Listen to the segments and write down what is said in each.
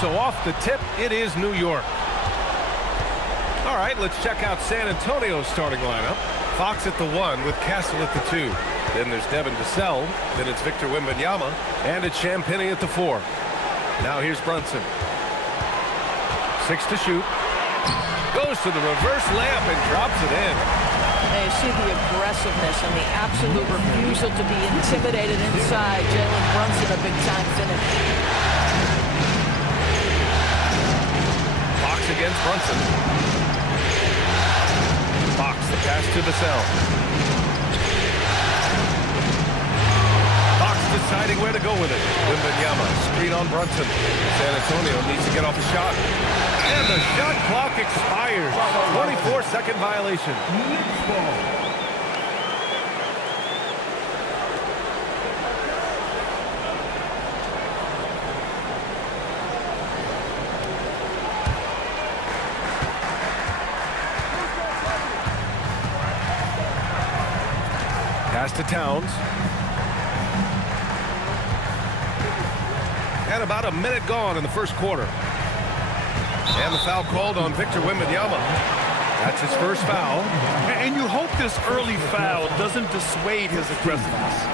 so off the tip, it is New York. All right, let's check out San Antonio's starting lineup. Fox at the 1 with Castle at the 2. Then there's Devin Vassell. Then it's Victor Wembanyama. And it's Champagnie at the 4. Now here's Brunson. 6 to shoot. Goes to the reverse layup and drops it in. And you see the aggressiveness and the absolute refusal to be intimidated inside. Jalen Brunson, a big-time finish. Fox against Brunson. Fox, the pass to Vassell. Fox deciding where to go with it. Wembanyama, screen on Brunson. San Antonio needs to get off a shot. And the shot clock expires. 24-second violation. Pass to Towns. And about a minute gone in the first quarter. And the foul called on Victor Wembanyama. That's his first foul. And you hope this early foul doesn't dissuade his aggressiveness.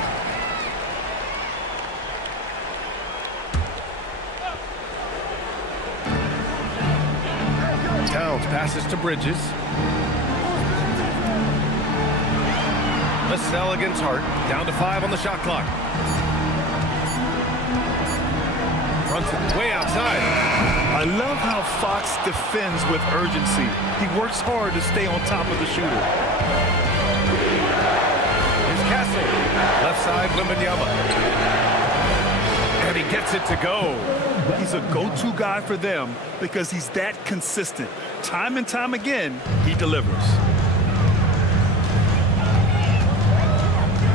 Towns passes to Bridges. Vassell against Hart. Down to 5 on the shot clock. Brunson way outside. I love how Fox defends with urgency. He works hard to stay on top of the shooter. Here's Castle. Left side, Wembanyama. And he gets it to go. He's a go-to guy for them because he's that consistent. Time and time again, he delivers.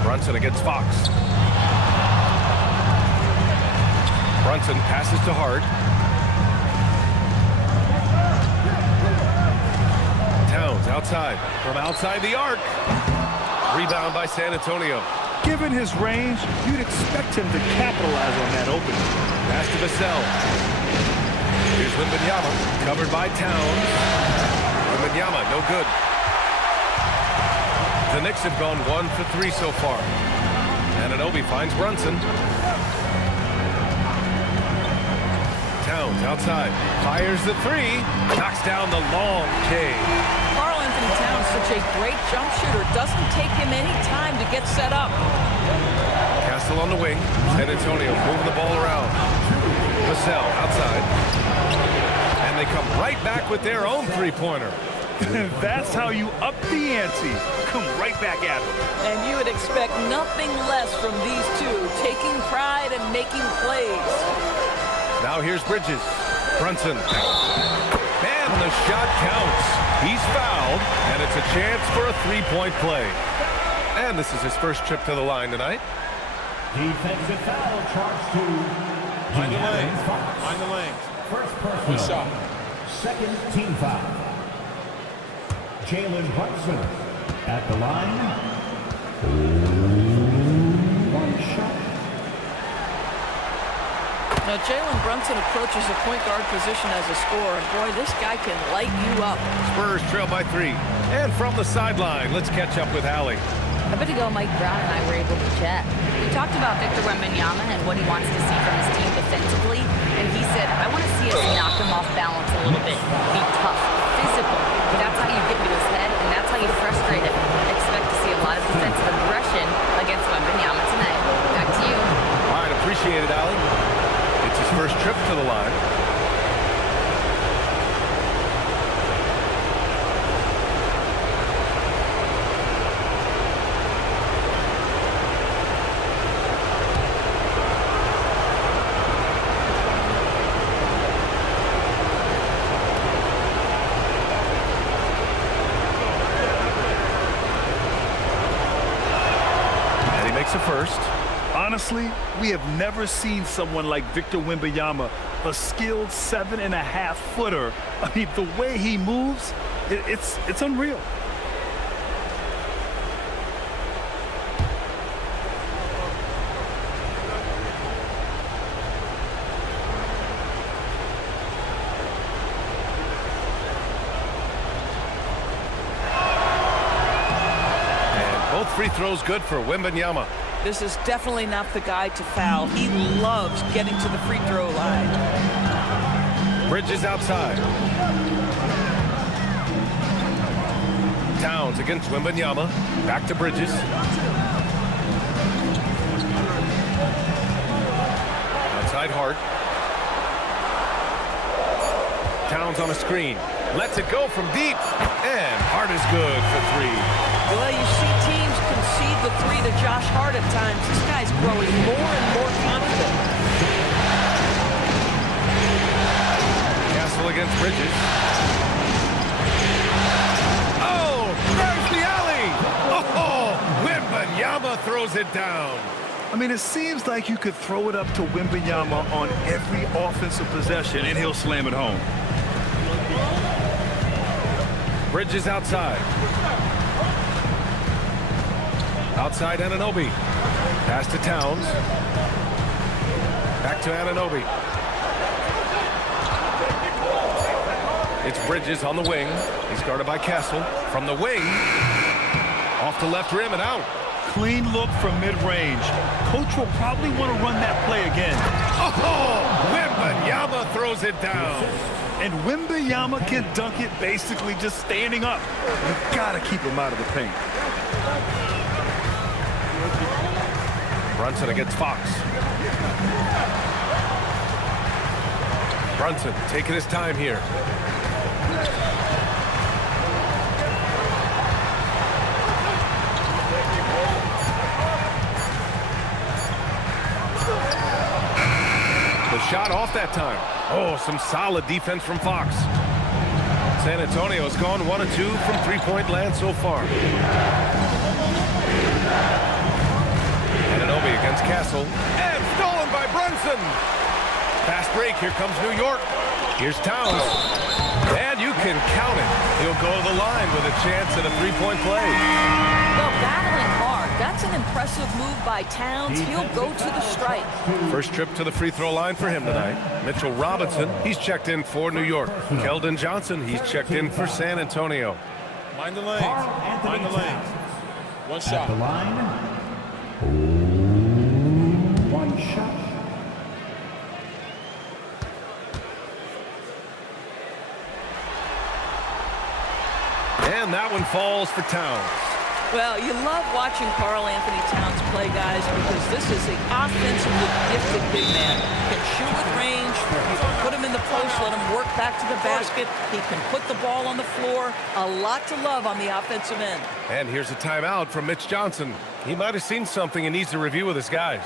Brunson against Fox. Brunson passes to Hart. Towns outside. From outside the arc. Rebound by San Antonio. Given his range, you'd expect him to capitalize on that opening. Pass to Vassell. Here's Wembanyama. Covered by Towns. Wembanyama, no good. The Knicks have gone 1 for 3 so far. Anunoby finds Brunson. Towns outside. Fires the 3. Knocks down the long K. Karl-Anthony Towns, such a great jump shooter. Doesn't take him any time to get set up. Castle on the wing. San Antonio moving the ball around. Vassell outside. And they come right back with their own three-pointer. That's how you up the ante. Come right back at him. And you would expect nothing less from these two, taking pride and making plays. Now here's Bridges. Brunson. And the shot counts. He's fouled, and it's a chance for a three-point play. And this is his first trip to the line tonight. Defensive foul charged to Mind the lanes. Mind the lanes. first personal. Good shot. Second team foul. Jalen Brunson at the line. One shot. Now, Jalen Brunson approaches the point guard position as a scorer. And boy, this guy can light you up. Spurs trail by 3. And from the sideline, let's catch up with Allie. A bit ago, Mike Brown and I were able to chat. We talked about Victor Wembanyama and what he wants to see from his team defensively. And he said, I want to see us knock him off balance a little bit. Be tough, physical. That's how you get into his head, and that's how you frustrate him. Expect to see a lot of defensive aggression against Wembanyama tonight. Back to you. All right, appreciate it, Allie. It's his first trip to the line. A first. Honestly, we have never seen someone like Victor Wembanyama, a skilled 7.5-footer. I mean, the way he moves, it's unreal. free throw's good for Wembanyama. This is definitely not the guy to foul. He loves getting to the free throw line. Bridges outside. Towns against Wembanyama. Back to Bridges. Outside Hart. Towns on a screen. Lets it go from deep. And Hart is good for three. Well, you see teams concede the three to Josh Hart at times. This guy's growing more and more confident. Castle against Bridges. Oh, there's the alley. Oh, Wembanyama throws it down. I mean, it seems like you could throw it up to Wembanyama on every offensive possession, and he'll slam it home. Bridges outside. Outside Anunoby. Pass to Towns. Back to Anunoby. It's Bridges on the wing. He's guarded by Castle. From the wing. Off the left rim and out. Clean look from mid-range. Coach will probably want to run that play again. Oh, Wembanyama throws it down. And Wembanyama can dunk it basically just standing up. You gotta keep him out of the paint. Brunson against Fox. Brunson taking his time here. The shot off that time. Oh, some solid defense from Fox. San Antonio has gone 1 of 2 from three-point land so far. Anunoby against Castle. And stolen by Brunson. Fast break. Here comes New York. Here's Towns. And you can count it. He'll go to the line with a chance at a three-point play. Well, battling hard. That's an impressive move by Towns. He'll go to the stripe. First trip to the free throw line for him tonight. Mitchell Robinson, he's checked in for New York. Keldon Johnson, he's checked in for San Antonio. Mind the lanes. Mind the lanes. One shot. At the line, one shot. And that one falls for Towns. Well, you love watching Karl Anthony Towns play, guys, because this is an offensively gifted big man. He can shoot with range. You can put him in the post, let him work back to the basket. He can put the ball on the floor. A lot to love on the offensive end. And here's a timeout from Mitch Johnson. He might have seen something and needs to review with his guys.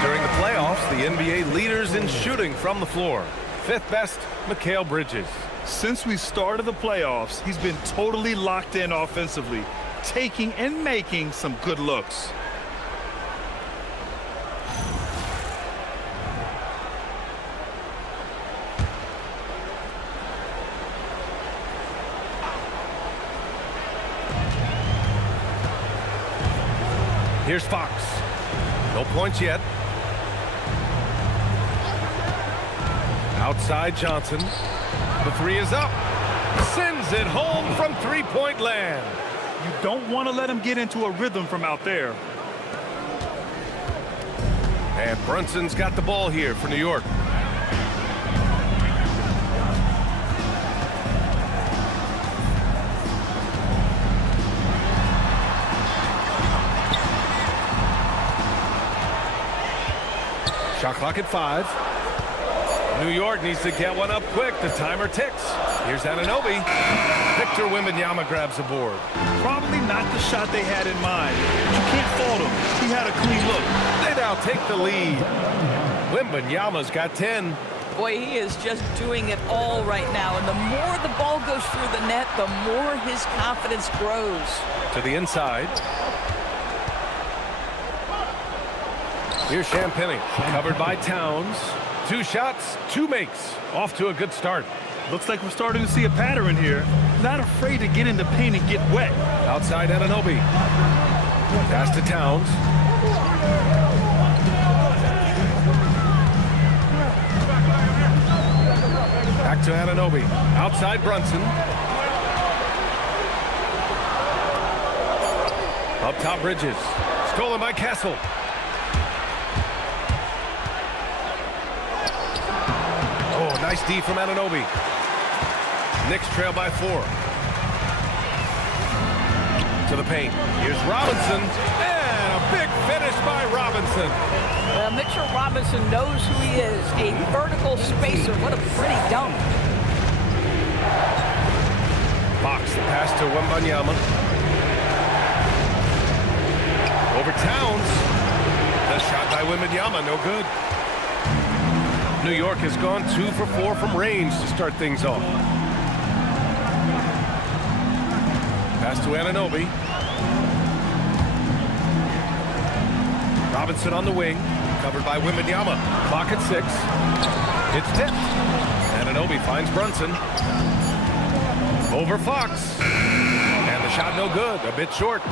During the playoffs, the NBA leaders in shooting from the floor. Fifth best, Mikal Bridges. Since we started the playoffs, he's been totally locked in offensively, taking and making some good looks. Here's Fox. No points yet. Outside Johnson. The three is up. Sends it home from three-point land. You don't want to let him get into a rhythm from out there. And Brunson's got the ball here for New York. Shot clock at 5. New York needs to get one up quick. The timer ticks. Here's Anunoby. Victor Wembanyama grabs the board. Probably not the shot they had in mind. But you can't fault him. He had a clean look. They now take the lead. Wembanyama's got 10. Boy, he is just doing it all right now. And the more the ball goes through the net, the more his confidence grows. To the inside. Here's Champagny, covered by Towns. 2 shots, 2 makes. Off to a good start. Looks like we're starting to see a pattern here. Not afraid to get in the paint and get wet. Outside Anunoby. Pass to Towns. Back to Anunoby. Outside Brunson. Up top Bridges. Stolen by Castle. Oh, nice D from Anunoby. Knicks trail by 4. To the paint. Here's Robinson. And a big finish by Robinson. Well, Mitchell Robinson knows who he is. A vertical spacer. What a pretty dunk. Fox, the pass to Wembanyama. Over Towns. The shot by Wembanyama, no good. New York has gone 2 for 4 from range to start things off. Pass to Anunoby. Robinson on the wing, covered by Wembanyama. Clock at 6. It's tipped. Anunoby finds Brunson. Over Fox. And the shot no good, a bit short.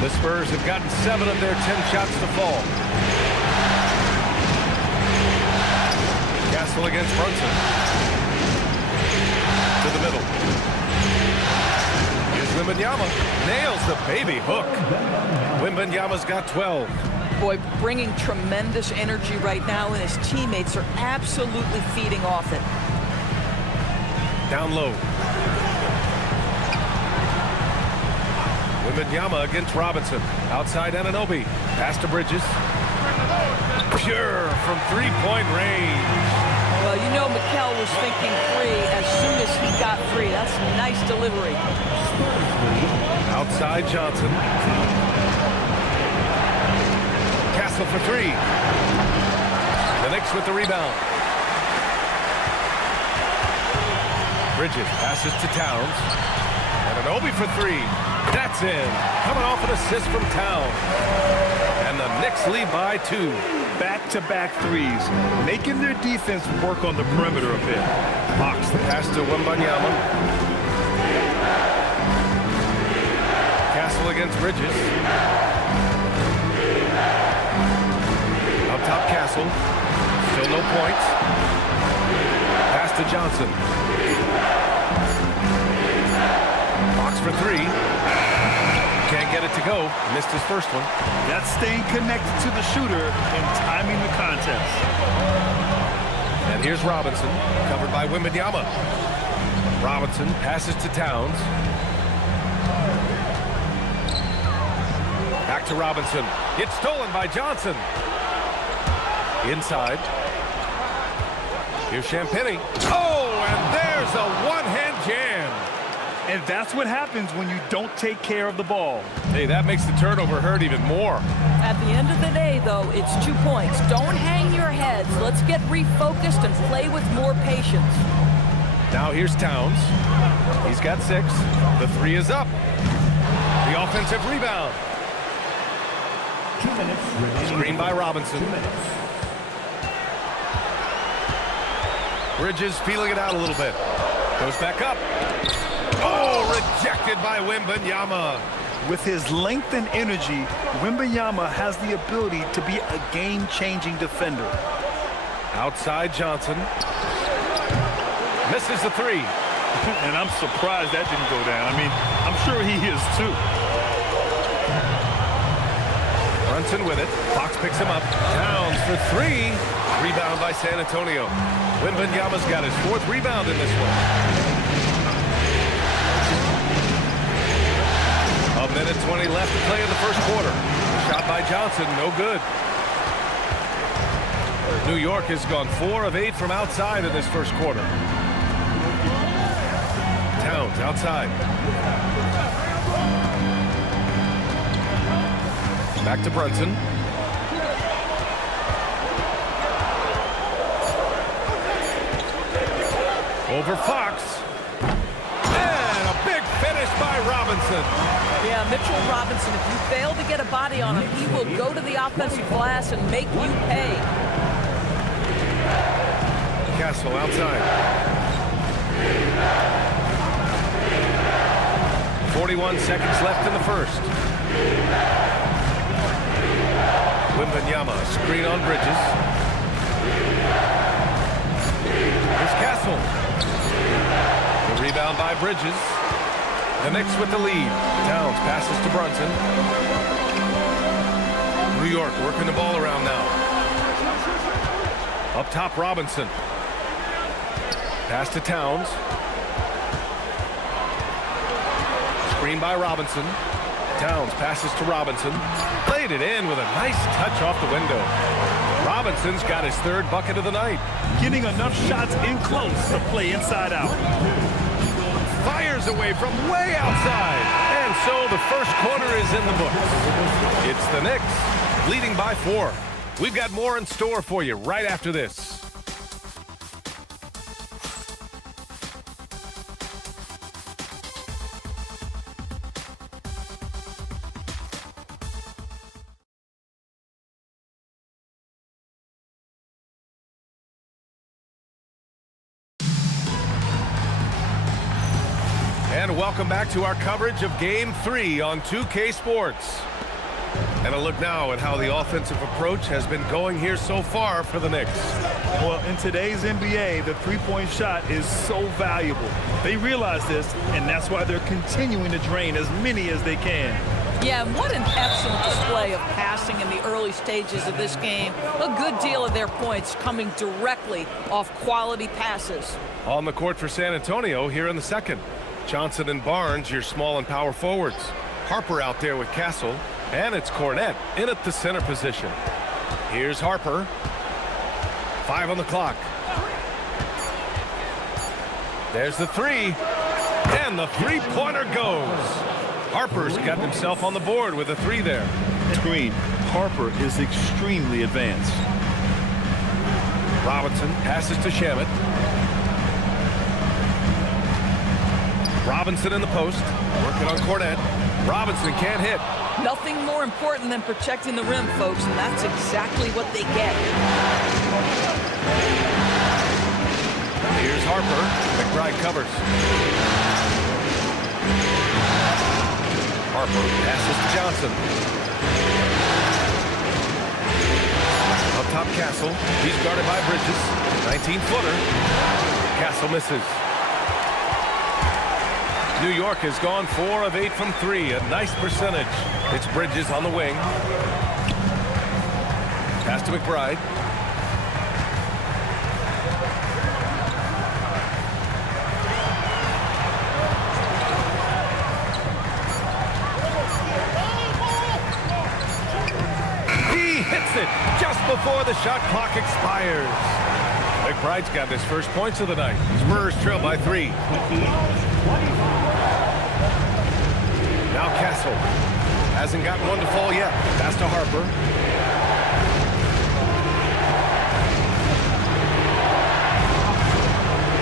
The Spurs have gotten 7 of their 10 shots to fall. Castle against Brunson. To the middle. Here's Wembanyama. Nails the baby hook. Wembanyama's got 12. Boy, bringing tremendous energy right now, and his teammates are absolutely feeding off it. Down low. Wembanyama against Robinson. Outside Anunoby. Pass to Bridges. Pure from three-point range. Well, you know Mikel was thinking 3 as soon as he got 3. That's a nice delivery. Outside Johnson. Castle for 3. The Knicks with the rebound. Bridges passes to Towns. Anunoby for 3. That's in. Coming off an assist from Towns. And the Knicks lead by 2. Back-to-back threes, making their defense work on the perimeter a bit. Fox, the pass to Wembanyama. Castle against Bridges. Up top Castle. Still no points. Pass to Johnson. Fox for 3. Can't get it to go. Missed his first one. That's staying connected to the shooter and timing the contest. And here's Robinson, covered by Wembanyama. Robinson passes to Towns. Back to Robinson. It's stolen by Johnson. Inside. Here's Champagnie. Oh, and there's a one-hand jam. And that's what happens when you don't take care of the ball. Hey, that makes the turnover hurt even more. At the end of the day, though, it's 2 points. Don't hang your heads. Let's get refocused and play with more patience. Now here's Towns. He's got 6. The 3 is up. The offensive rebound. 2 minutes remaining. Screen by Robinson. 2 minutes. Bridges feeling it out a little bit. Goes back up. Oh, rejected by Wembanyama. With his length and energy, Wembanyama has the ability to be a game-changing defender. Outside Johnson. Misses the 3. And I'm surprised that didn't go down. I mean, I'm sure he is too. Brunson with it. Fox picks him up. Towns for 3. Rebound by San Antonio. Wembanyama's got his 4th rebound in this one. A minute 20 left to play in the first quarter. Shot by Johnson, no good. New York has gone 4 of 8 from outside in this first quarter. Towns outside. Back to Brunson. Over Fox. And a big finish by Robinson. Yeah, Mitchell Robinson, if you fail to get a body on him, he will go to the offensive glass and make you pay. Castle outside. 41 seconds left in the first. Wembanyama, screen on Bridges. Here's Castle. The rebound by Bridges. The Knicks with the lead. Towns passes to Brunson. New York working the ball around now. Up top, Robinson. Pass to Towns. Screen by Robinson. Towns passes to Robinson. Played it in with a nice touch off the window. Robinson's got his third bucket of the night. Getting enough shots in close to play inside out. Fires away from way outside. And so the first quarter is in the books. It's the Knicks leading by 4. We've got more in store for you right after this. And welcome back to our coverage of Game 3 on 2K Sports. And a look now at how the offensive approach has been going here so far for the Knicks. Well, in today's NBA, the three-point shot is so valuable. They realize this, and that's why they're continuing to drain as many as they can. Yeah, and what an excellent display of passing in the early stages of this game. A good deal of their points coming directly off quality passes. On the court for San Antonio here in the second. Johnson and Barnes, your small and power forwards. Harper out there with Castle. And it's Cornette in at the center position. Here's Harper. 5 on the clock. There's the three. And the three-pointer goes. Harper's got himself on the board with a 3 there. Screen. Harper is extremely advanced. Robinson passes to Shamet. Robinson in the post. Working on Cornette. Robinson can't hit. Nothing more important than protecting the rim, folks, and that's exactly what they get. Here's Harper. McBride covers. Harper passes to Johnson. Up top, Castle. He's guarded by Bridges. 19-footer. Castle misses. New York has gone 4 of 8 from 3, a nice percentage. It's Bridges on the wing. Pass to McBride. He hits it just before the shot clock expires. McBride's got his first points of the night. Spurs trail by 3. Now Castle hasn't gotten one to fall yet. Pass to Harper.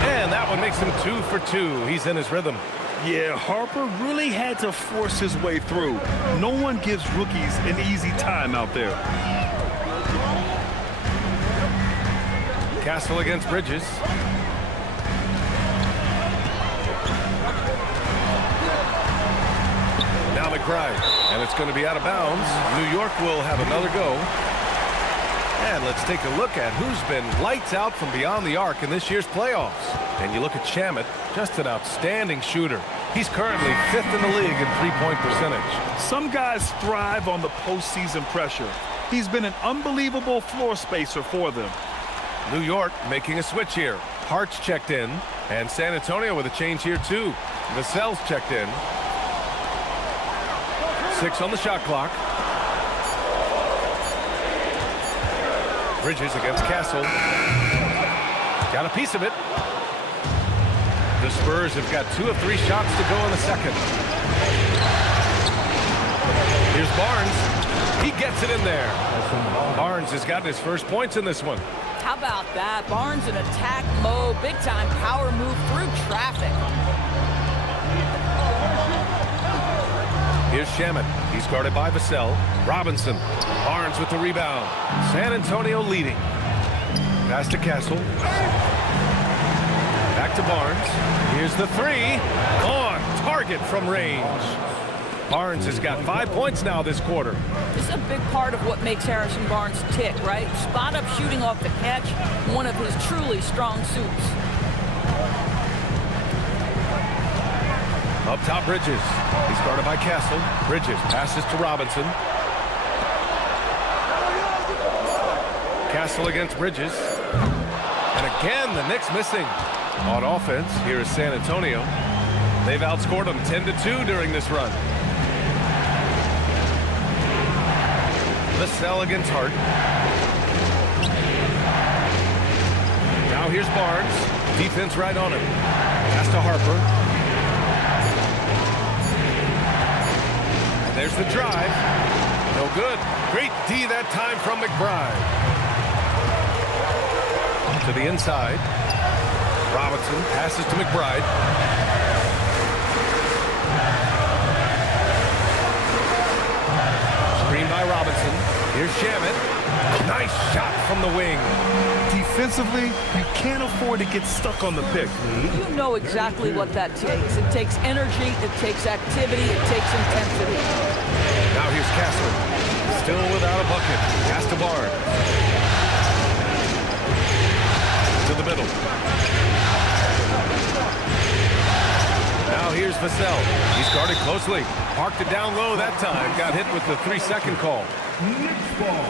And that one makes him 2 for 2. He's in his rhythm. Yeah, Harper really had to force his way through. No one gives rookies an easy time out there. Castle against Bridges. Now McBride, and it's going to be out of bounds. New York will have another go. And let's take a look at who's been lights out from beyond the arc in this year's playoffs. And you look at Shamet, just an outstanding shooter. He's currently 5th in the league in three-point percentage. Some guys thrive on the postseason pressure. He's been an unbelievable floor spacer for them. New York making a switch here. Hart's checked in, and San Antonio with a change here too. Vassell's checked in. 6 on the shot clock. Bridges against Castle. Got a piece of it. The Spurs have got 2 of 3 shots to go in the second. Here's Barnes. He gets it in there. Barnes has gotten his first points in this one. How about that? Barnes in attack mode, big-time power move through traffic. Here's Shamet. He's guarded by Vassell. Robinson. Barnes with the rebound. San Antonio leading. Pass to Castle. Back to Barnes. Here's the 3. On target from range. Barnes has got 5 points now this quarter. This is a big part of what makes Harrison Barnes tick, right? Spot up shooting off the catch, one of his truly strong suits. Up top, Bridges. He's guarded by Castle. Bridges passes to Robinson. Castle against Bridges. And again, the Knicks missing. On offense, here is San Antonio. They've outscored them 10-2 during this run. Vassell against Hart. Now here's Barnes. Defense right on him. Pass to Harper. And there's the drive. No good. Great D that time from McBride. To the inside. Robinson passes to McBride. Screen by Robinson. Here's Shamet. Nice shot from the wing. Defensively, you can't afford to get stuck on the pick. You know exactly what that takes. It takes energy, it takes activity, it takes intensity. Now here's Castle. Still without a bucket. Pass to Barnes. To the middle. Now here's Vassell. He's guarded closely. Parked it down low that time. Got hit with the 3-second call. Knicks ball.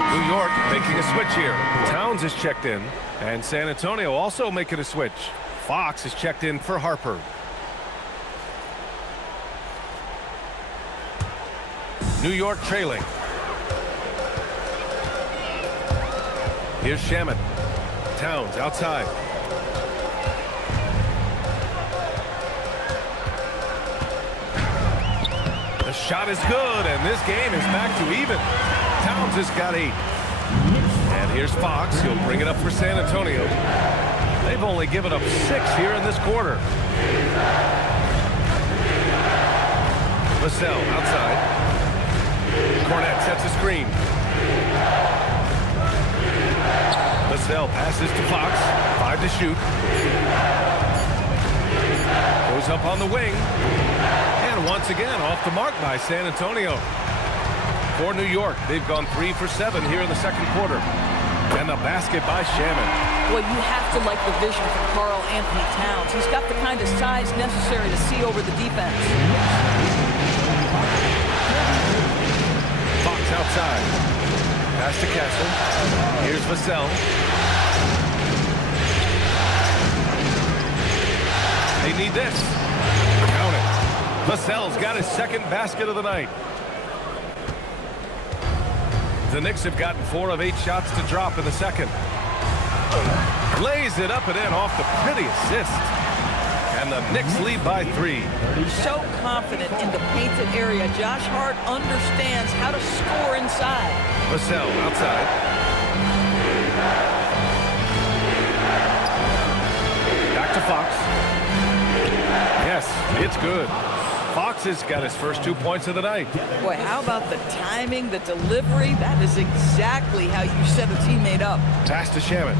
New York making a switch here. Towns is checked in. And San Antonio also making a switch. Fox is checked in for Harper. New York trailing. Here's Shamet. Towns outside. The shot is good, and this game is back to even. Towns has got 8. And here's Fox. He'll bring it up for San Antonio. They've only given up 6 here in this quarter. Vassell outside. Cornette sets a screen. Vassell passes to Fox. 5 to shoot. Goes up on the wing. And once again, off the mark by San Antonio. For New York, they've gone 3 for 7 here in the second quarter. And the basket by Shamet. Well, you have to like the vision from Karl Anthony Towns. He's got the kind of size necessary to see over the defense. Fox outside. Pass to Castle. Here's Vassell. They need this. Count it. Vassell's got his second basket of the night. The Knicks have gotten 4 of 8 shots to drop in the second. Lays it up and in off the pretty assist. And the Knicks lead by 3. So confident in the painted area. Josh Hart understands how to score inside. Vassell outside. Back to Fox. Yes, it's good. Fox has got his first 2 points of the night. Boy, how about the timing, the delivery? That is exactly how you set a teammate up. Pass to Shamet.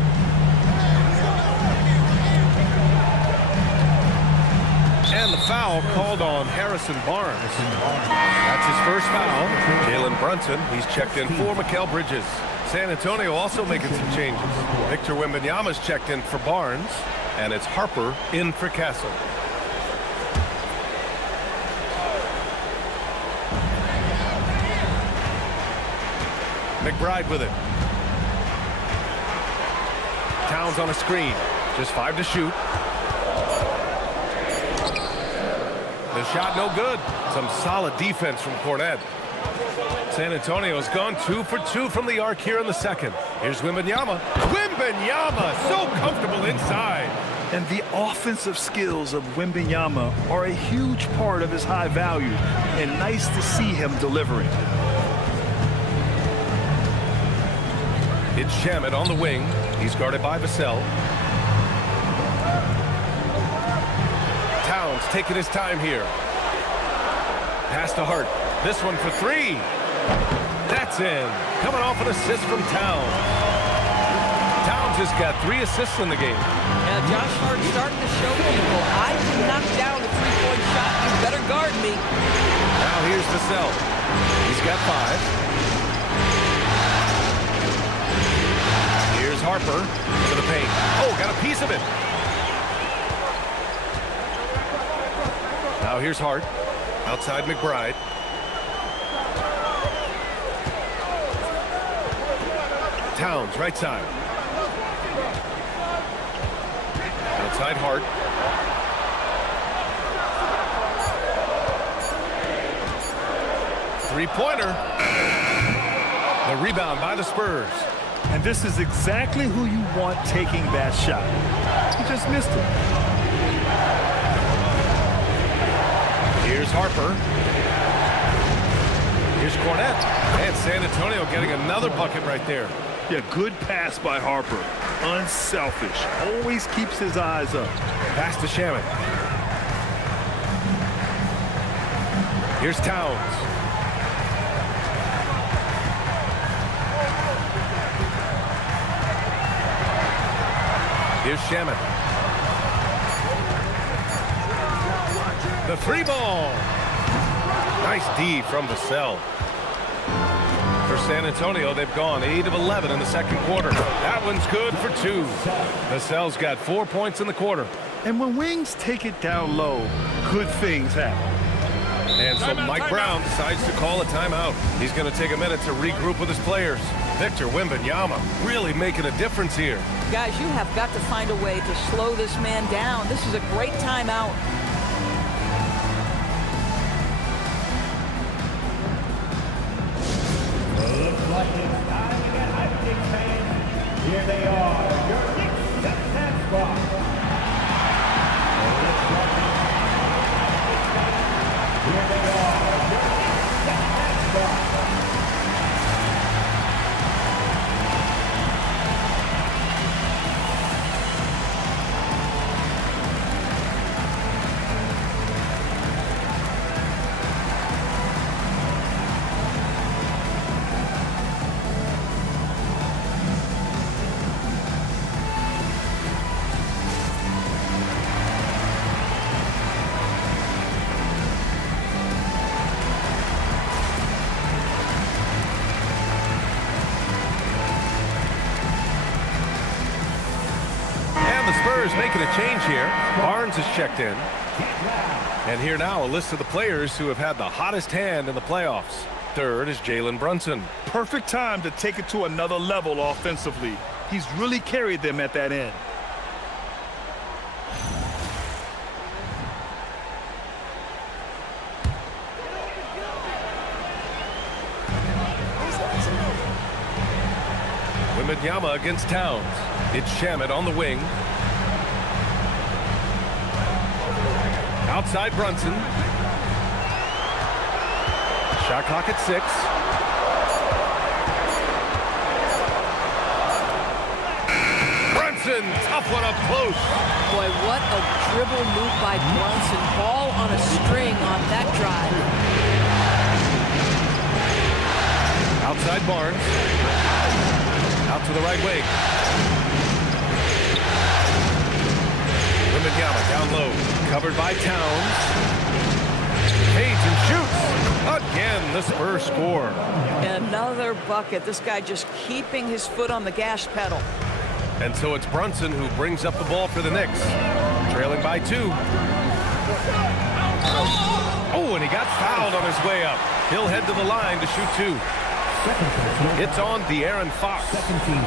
And the foul called on Harrison Barnes. That's his first foul. Jalen Brunson, he's checked in for Mikal Bridges. San Antonio also making some changes. Victor Wembanyama's checked in for Barnes. And it's Harper in for Castle. McBride with it. Towns on a screen. Just 5 to shoot. The shot no good. Some solid defense from Cornette. San Antonio's gone 2 for 2 from the arc here in the second. Here's Wembanyama. Wembanyama so comfortable inside. And the offensive skills of Wembanyama are a huge part of his high value. And nice to see him delivering. It's Shamet on the wing. He's guarded by Vassell. Towns taking his time here. Pass to Hart. This one for 3. That's in. Coming off an assist from Towns. Towns has got 3 assists in the game. Yeah, Josh Hart starting to show people, I can knock down a three-point shot. You better guard me. Now here's Vassell. He's got 5. Here's Harper to the paint. Oh, got a piece of it. Now here's Hart. Outside McBride. Towns, right side. Outside Hart. Three-pointer. The rebound by the Spurs. And this is exactly who you want taking that shot. He just missed it. Here's Harper. Here's Cornette. And San Antonio getting another bucket right there. Yeah, good pass by Harper. Unselfish. Always keeps his eyes up. Pass to Shamet. Here's Towns. Here's Shamet. The free ball. Nice D from Vassell. For San Antonio, they've gone 8 of 11 in the second quarter. That one's good for 2. Vassell's got 4 points in the quarter. And when wings take it down low, good things happen. And so Mike Brown decides to call a timeout. He's going to take a minute to regroup with his players. Victor Wembanyama really making a difference here. Guys, you have got to find a way to slow this man down. This is a great timeout. Looks like it's time to get hyped, Knicks fans. Here they are, your Knicks second-half squad. Looks like it's time to get hyped, Knicks fans. Here they are, your Knicks second-half squad. Spurs making a change here. Barnes is checked in. And here now, a list of the players who have had the hottest hand in the playoffs. Third is Jalen Brunson. Perfect time to take it to another level offensively. He's really carried them at that end. Wembanyama against Towns. It's Shamet on the wing. Outside Brunson. Shot clock at 6. Brunson, tough one up close. Boy, what a dribble move by Brunson. Ball on a string on that drive. Outside Barnes. Out to the right wing. Wembanyama down low. Covered by Towns. Fades and shoots. Again, the Spurs score. Another bucket. This guy just keeping his foot on the gas pedal. And so it's Brunson who brings up the ball for the Knicks. Trailing by 2. Oh, and he got fouled on his way up. He'll head to the line to shoot 2. It's on De'Aaron Fox.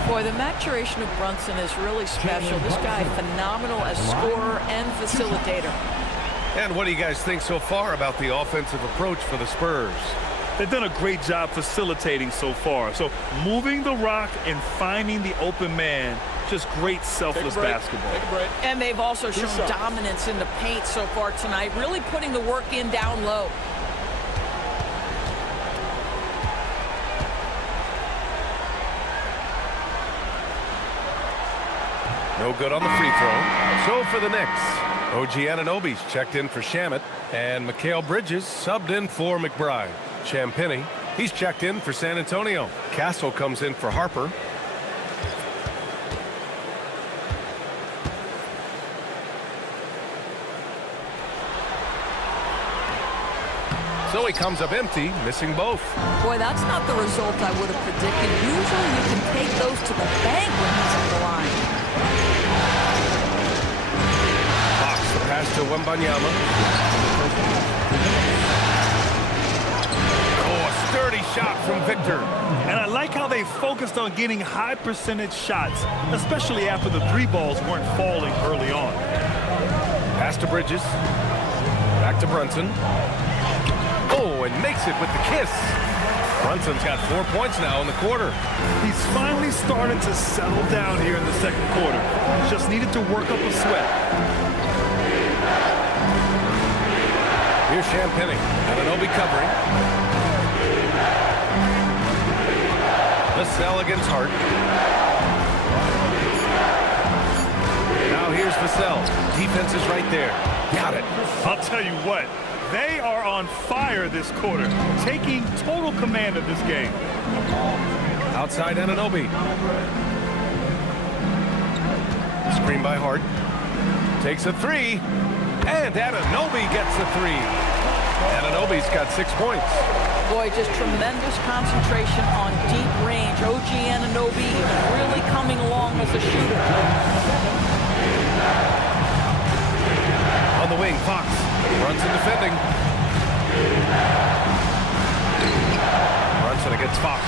Boy, the maturation of Brunson is really special. This guy, phenomenal as scorer and facilitator. And what do you guys think so far about the offensive approach for the Spurs? They've done a great job facilitating so far. So moving the rock and finding the open man, just great selfless basketball. And they've also shown dominance in the paint so far tonight, really putting the work in down low. No good on the free throw. So for the Knicks, OG Anunoby's checked in for Shamet, and Mikal Bridges subbed in for McBride. Champagnie, he's checked in for San Antonio. Castle comes in for Harper. So he comes up empty, missing both. Boy, that's not the result I would have predicted. Usually you can take those to the bank when he's on the line. Fox, the pass to Wembanyama. Oh, a sturdy shot from Victor. And I like how they focused on getting high percentage shots, especially after the three balls weren't falling early on. Pass to Bridges. Back to Brunson. Oh, and makes it with the kiss. Brunson's got 4 points now in the quarter. He's finally started to settle down here in the second quarter. Just needed to work up a sweat. Here's Champagny. Anunoby covering. Vassell against Hart. Now here's Vassell. Defense is right there. Got it. I'll tell you what, they are on fire this quarter, taking total command of this game. Outside Anunoby. Screen by Hart. Takes a three. And Anunoby gets a three. Anunoby's got 6 points. Boy, just tremendous concentration on deep range. OG Anunoby really coming along as a shooter. On the wing, Fox. Brunson defending. Brunson against Fox.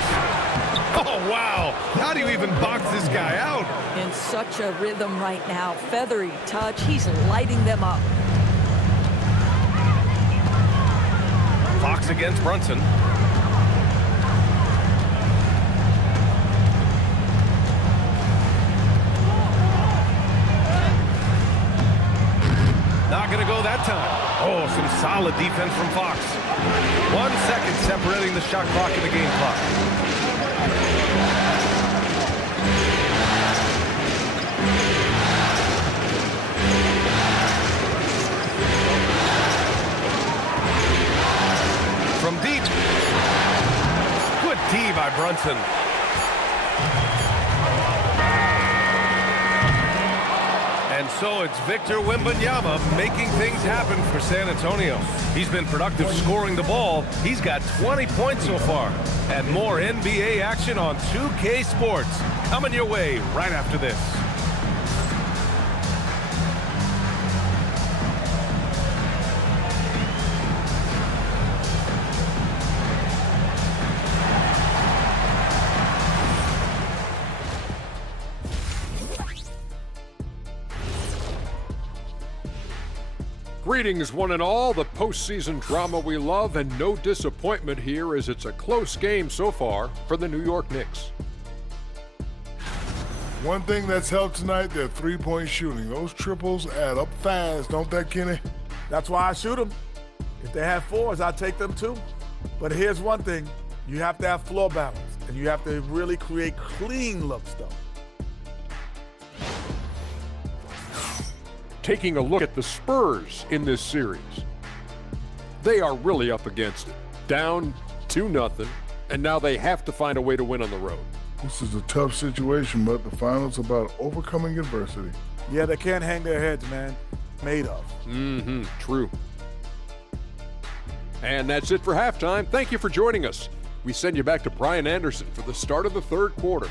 Oh, wow. How do you even box this guy out? In such a rhythm right now. Feathery touch. He's lighting them up. Fox against Brunson. Not going to go that time. Oh, some solid defense from Fox. 1 second separating the shot clock and the game clock. From deep. Good D by Brunson. And so it's Victor Wembanyama making things happen for San Antonio. He's been productive scoring the ball. He's got 20 points so far. And more NBA action on 2K Sports coming your way right after this. Greetings, one and all. The postseason drama we love, and no disappointment here as it's a close game so far for the New York Knicks. One thing that's helped tonight, their three-point shooting. Those triples add up fast, don't they, Kenny? That's why I shoot them. If they have fours, I take them too. But here's one thing. You have to have floor balance, and you have to really create clean looks, though. Taking a look at the Spurs in this series. They are really up against it. Down 2-0, and now they have to find a way to win on the road. This is a tough situation, but the finals about overcoming adversity. Yeah, they can't hang their heads, man. Made of. True. And that's it for halftime. Thank you for joining us. We send you back to Brian Anderson for the start of the third quarter.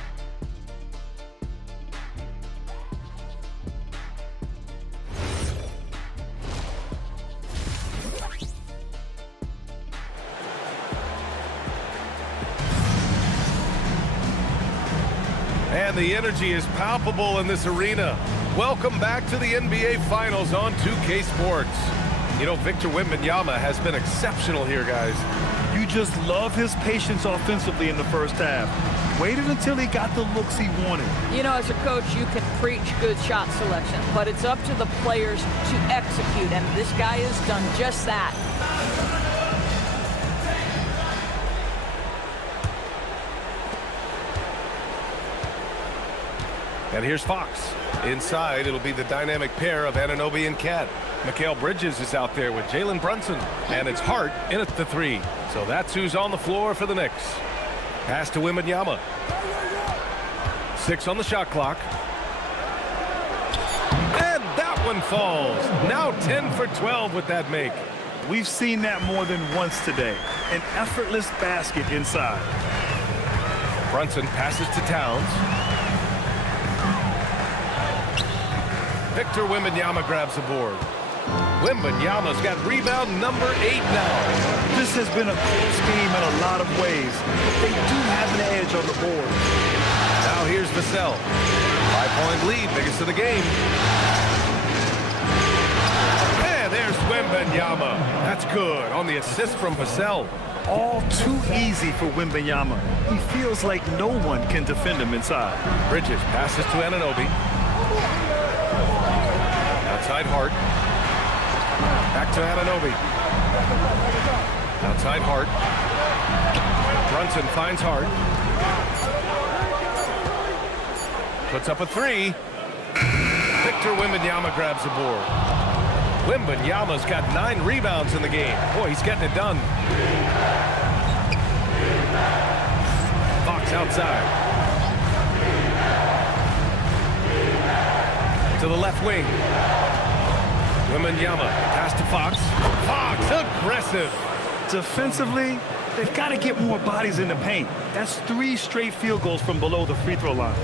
And the energy is palpable in this arena. Welcome back to the NBA Finals on 2K Sports. You know, Victor Wembanyama has been exceptional here, guys. You just love his patience offensively in the first half. Waited until he got the looks he wanted. You know, as a coach, you can preach good shot selection, but it's up to the players to execute, and this guy has done just that. And here's Fox. Inside, it'll be the dynamic pair of Anunoby and Cat. Mikal Bridges is out there with Jalen Brunson. And it's Hart in at the three. So that's who's on the floor for the Knicks. Pass to Wembanyama. 6 on the shot clock. And that one falls. Now 10 for 12 with that make. We've seen that more than once today. An effortless basket inside. Brunson passes to Towns. Victor Wembanyama grabs the board. Wembanyama's got rebound number 8 now. This has been a close game in a lot of ways. They do have an edge on the board. Now here's Vassell. 5-point lead, biggest of the game. And there's Wembanyama. That's good on the assist from Vassell. All too easy for Wembanyama. He feels like no one can defend him inside. Bridges passes to Anunoby. Outside Hart. Back to Anunoby. Outside Hart. Brunson finds Hart. Puts up a 3. Victor Wembanyama grabs the board. Wembanyama's got 9 rebounds in the game. Boy, he's getting it done. Fox outside. To the left wing. Wembanyama, pass to Fox. Fox, aggressive. Defensively, they've got to get more bodies in the paint. That's 3 straight field goals from below the free throw line.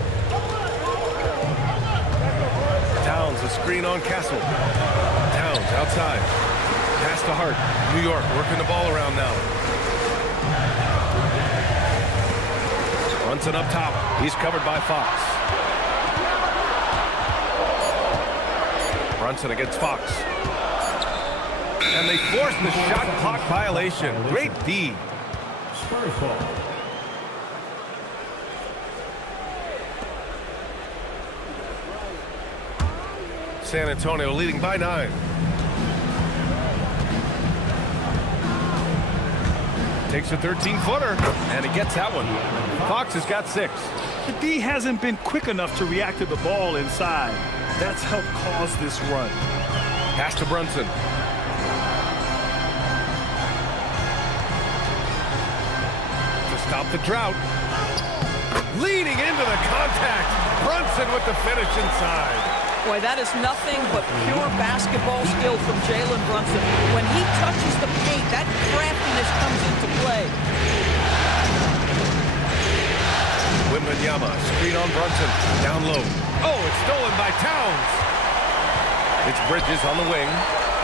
Towns, a screen on Castle. Towns outside. Pass to Hart. New York working the ball around now. Brunson up top. He's covered by Fox. Brunson against Fox. And they force the shot clock violation. Great D. Spurs ball. San Antonio leading by 9. Takes a 13-footer, and he gets that one. Fox has got 6. The D hasn't been quick enough to react to the ball inside. That's helped cause this run. Pass to Brunson. To stop the drought. Leading into the contact. Brunson with the finish inside. Boy, that is nothing but pure basketball skill from Jalen Brunson. When he touches the paint, that craftiness comes into play. Wembanyama, screen on Brunson, down low. Oh, it's stolen by Towns. It's Bridges on the wing.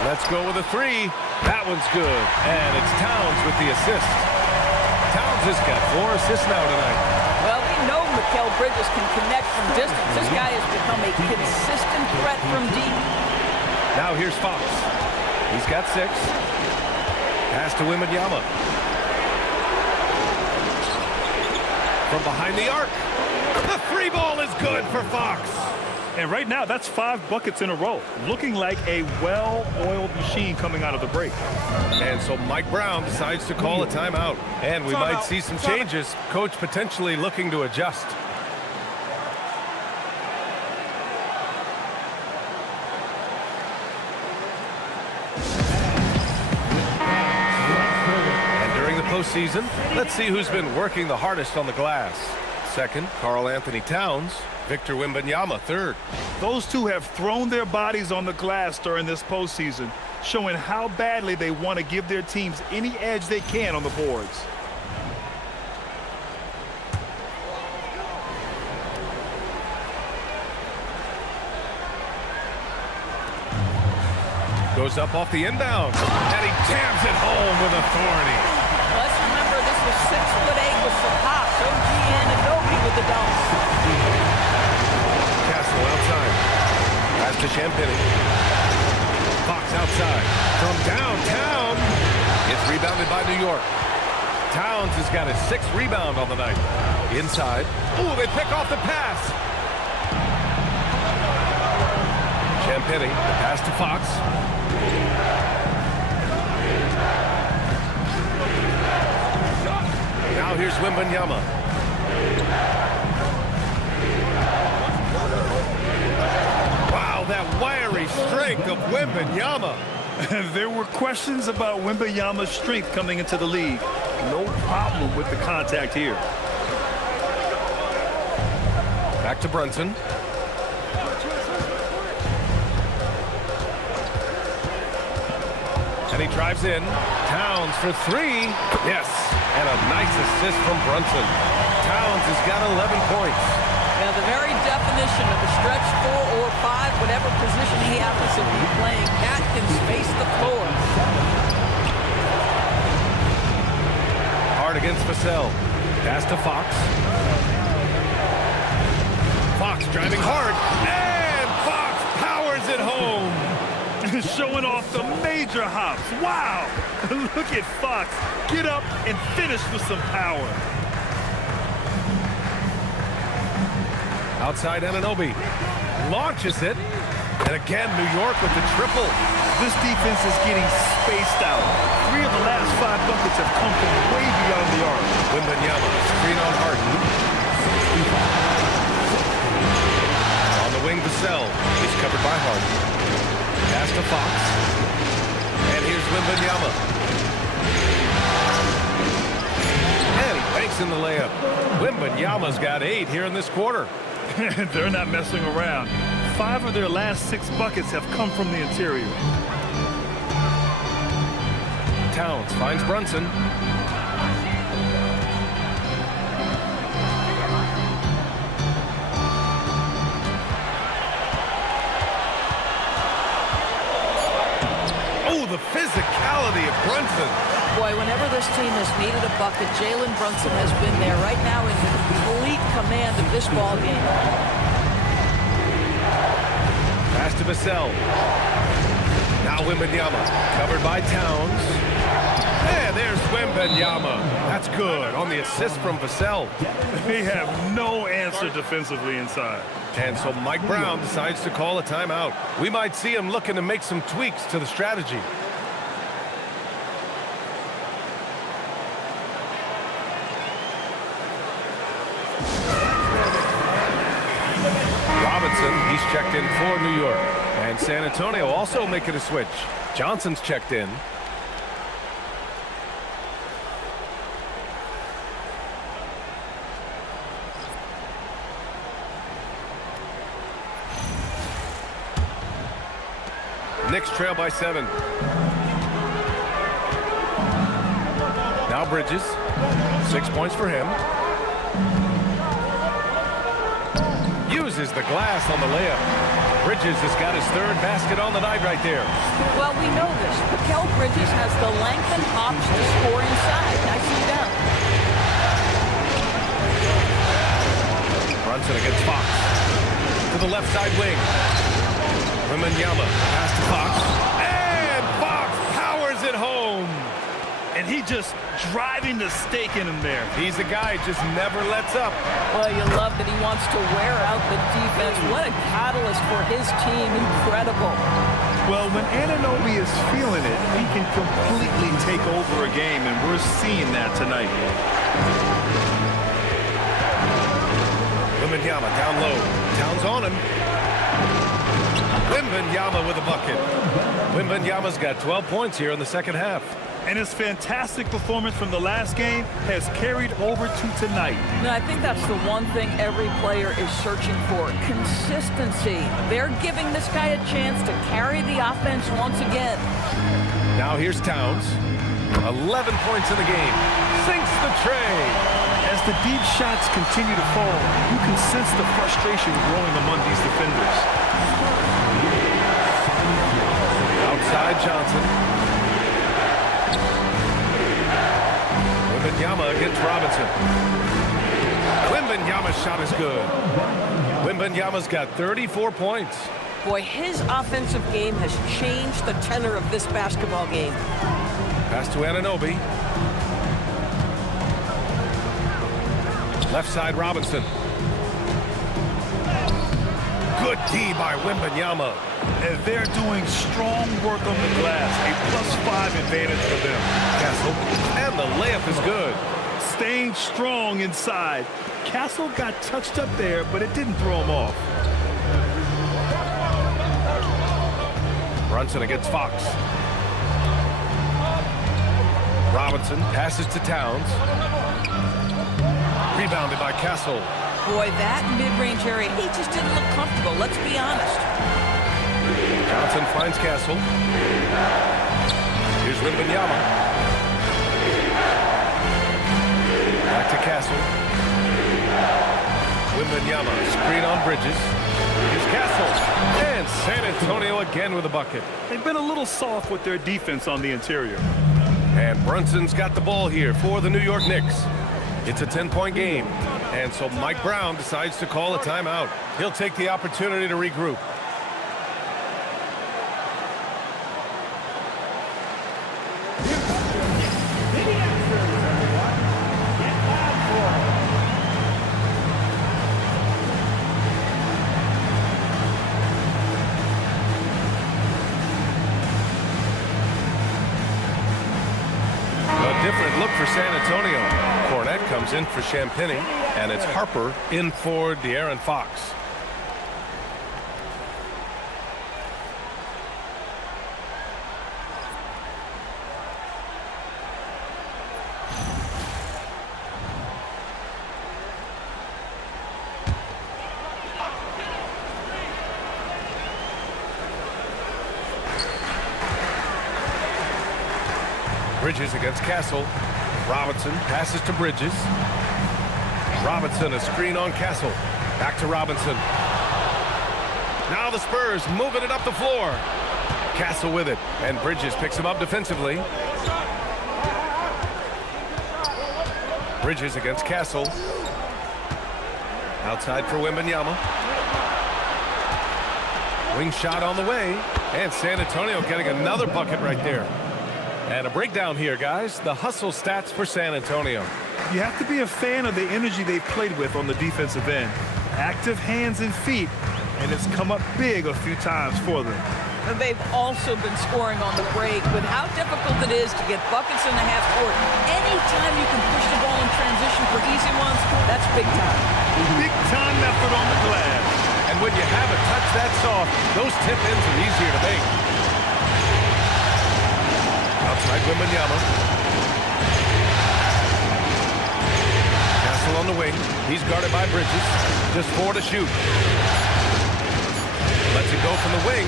Let's go with a 3. That one's good. And it's Towns with the assist. Towns has got 4 assists now tonight. Well, we know Mikal Bridges can connect from distance. This guy has become a consistent threat from deep. Now here's Fox. He's got 6. Pass to Wembanyama. From behind the arc. The 3 ball is good for Fox. And right now, that's 5 buckets in a row. Looking like a well-oiled machine coming out of the break. And so Mike Brown decides to call a timeout. And we might see some changes. Coach potentially looking to adjust. And during the postseason, let's see who's been working the hardest on the glass. Second, Karl Anthony Towns. Victor Wembanyama, third. Those two have thrown their bodies on the glass during this postseason, showing how badly they want to give their teams any edge they can on the boards. Goes up off the inbound, and he jams it home with authority. Let's remember this was 6'8" with some hops. OG Anunoby with the dunk. Castle outside. Pass to Champagny. Fox outside. From downtown. It's rebounded by New York. Towns has got his 6th rebound on the night. Inside. Ooh, they pick off the pass. Champagny. The pass to Fox. Now here's Wembanyama. Wow, that wiry strength of Wembanyama. There were questions about Wembanyama's strength coming into the league. No problem with the contact here. Back to Brunson. And Anthony drives in. Towns for three. Yes, and a nice assist from Brunson. Towns has got 11 points. Yeah, the very definition of a stretch 4 or 5, whatever position he happens to be playing, Cat can space the floor. Hard against Vassell. Pass to Fox. Fox driving hard, and Fox powers it home. Showing off the major hops. Wow! Look at Fox. Get up and finish with some power. Outside Anunoby. Launches it. And again, New York with the triple. This defense is getting spaced out. 3 of the last 5 buckets have come from way beyond the arc. Wembanyama, screen on Harden. On the wing, Vassell. He's covered by Harden. Pass to Fox. And here's Wembanyama. And he banks in the layup. Wembanyama's got 8 here in this quarter. They're not messing around. 5 of their last 6 buckets have come from the interior. Towns finds Brunson. Oh, the physicality of Brunson. Boy, whenever this team has needed a bucket, Jalen Brunson has been there right now in complete command of this ball game. Pass to Vassell. Now Wembanyama, covered by Towns. And there's Wembanyama. That's good on the assist from Vassell. They have no answer defensively inside. And so Mike Brown decides to call a timeout. We might see him looking to make some tweaks to the strategy. Robinson, he's checked in for New York. And San Antonio also making a switch. Johnson's checked in. Knicks trail by 7. Now Bridges. 6 points for him. Uses the glass on the layup. Bridges has got his 3rd basket on the night right there. Well, we know this. Mikal Bridges has the length and hops to score inside. Nicely done. Brunson against Fox. To the left side wing. Wembanyama pass to Fox. And Fox powers it home. And he just driving the stake in him there. He's a guy who just never lets up. Well, you love that he wants to wear out the defense. What a catalyst for his team. Incredible. Well, when Anunoby is feeling it, he can completely take over a game, and we're seeing that tonight. Wembanyama down low. Towns on him. Wembanyama with a bucket. Wembanyama's got 12 points here in the second half. And his fantastic performance from the last game has carried over to tonight. And I think that's the one thing every player is searching for. Consistency. They're giving this guy a chance to carry the offense once again. Now here's Towns. 11 points in the game. Sinks the tray. As the deep shots continue to fall, you can sense the frustration growing among these defenders. Outside Johnson. Wembanyama against Robinson. Wembanyama's shot is good. Wembanyama's got 34 points. Boy, his offensive game has changed the tenor of this basketball game. Pass to Anunoby. Left side Robinson. Good D by Wembanyama. And they're doing strong work on the glass. A +5 advantage for them. Castle. And the layup is good. Staying strong inside. Castle got touched up there, but it didn't throw him off. Brunson against Fox. Robinson passes to Towns. Rebounded by Castle. Boy, that mid-range area, he just didn't look comfortable. Let's be honest. Johnson finds Castle. Here's Wembanyama. Back to Castle. Wembanyama, screen on Bridges. Here's Castle. And San Antonio again with a bucket. They've been a little soft with their defense on the interior. And Brunson's got the ball here for the New York Knicks. It's a 10-point game. And so Mike Brown decides to call a timeout. He'll take the opportunity to regroup. Different look for San Antonio. Cornette comes in for Champagnie, and it's Harper in for De'Aaron Fox. Bridges against Castle. Robinson passes to Bridges. Robinson, a screen on Castle. Back to Robinson. Now the Spurs moving it up the floor. Castle with it, and Bridges picks him up defensively. Bridges against Castle. Outside for Wembanyama. Wing shot on the way, and San Antonio getting another bucket right there. And a breakdown here, guys. The hustle stats for San Antonio. You have to be a fan of the energy they've played with on the defensive end. Active hands and feet, and it's come up big a few times for them. And they've also been scoring on the break. With how difficult it is to get buckets in the half court, anytime you can push the ball in transition for easy ones, that's big time. Big time effort on the glass. And when you have a touch that soft, those tip-ins are easier to make. Outside Wembanyama. Castle on the wing. He's guarded by Bridges. Just 4 to shoot. Lets it go from the wing.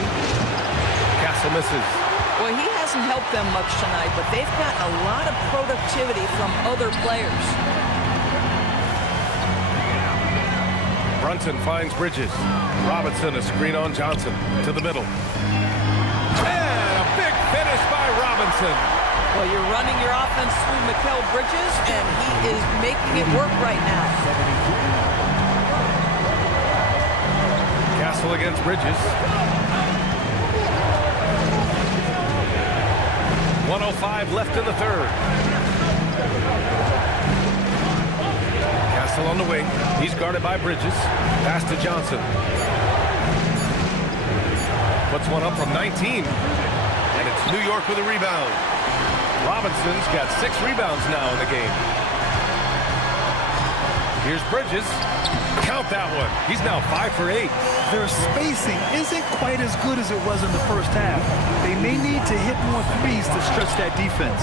Castle misses. Well, he hasn't helped them much tonight, but they've got a lot of productivity from other players. Brunson finds Bridges. Robinson, a screen on Johnson. To the middle. And a big finish by Robinson. Well, you're running your offense through Mikal Bridges, and he is making it work right now. Castle against Bridges. 1:05 left in the third. Castle on the wing. He's guarded by Bridges. Pass to Johnson. Puts one up from 19. And it's New York with a rebound. Robinson's got 6 rebounds now in the game. Here's Bridges. Count that one. He's now 5 for 8. Their spacing isn't quite as good as it was in the first half. They may need to hit more threes to stretch that defense.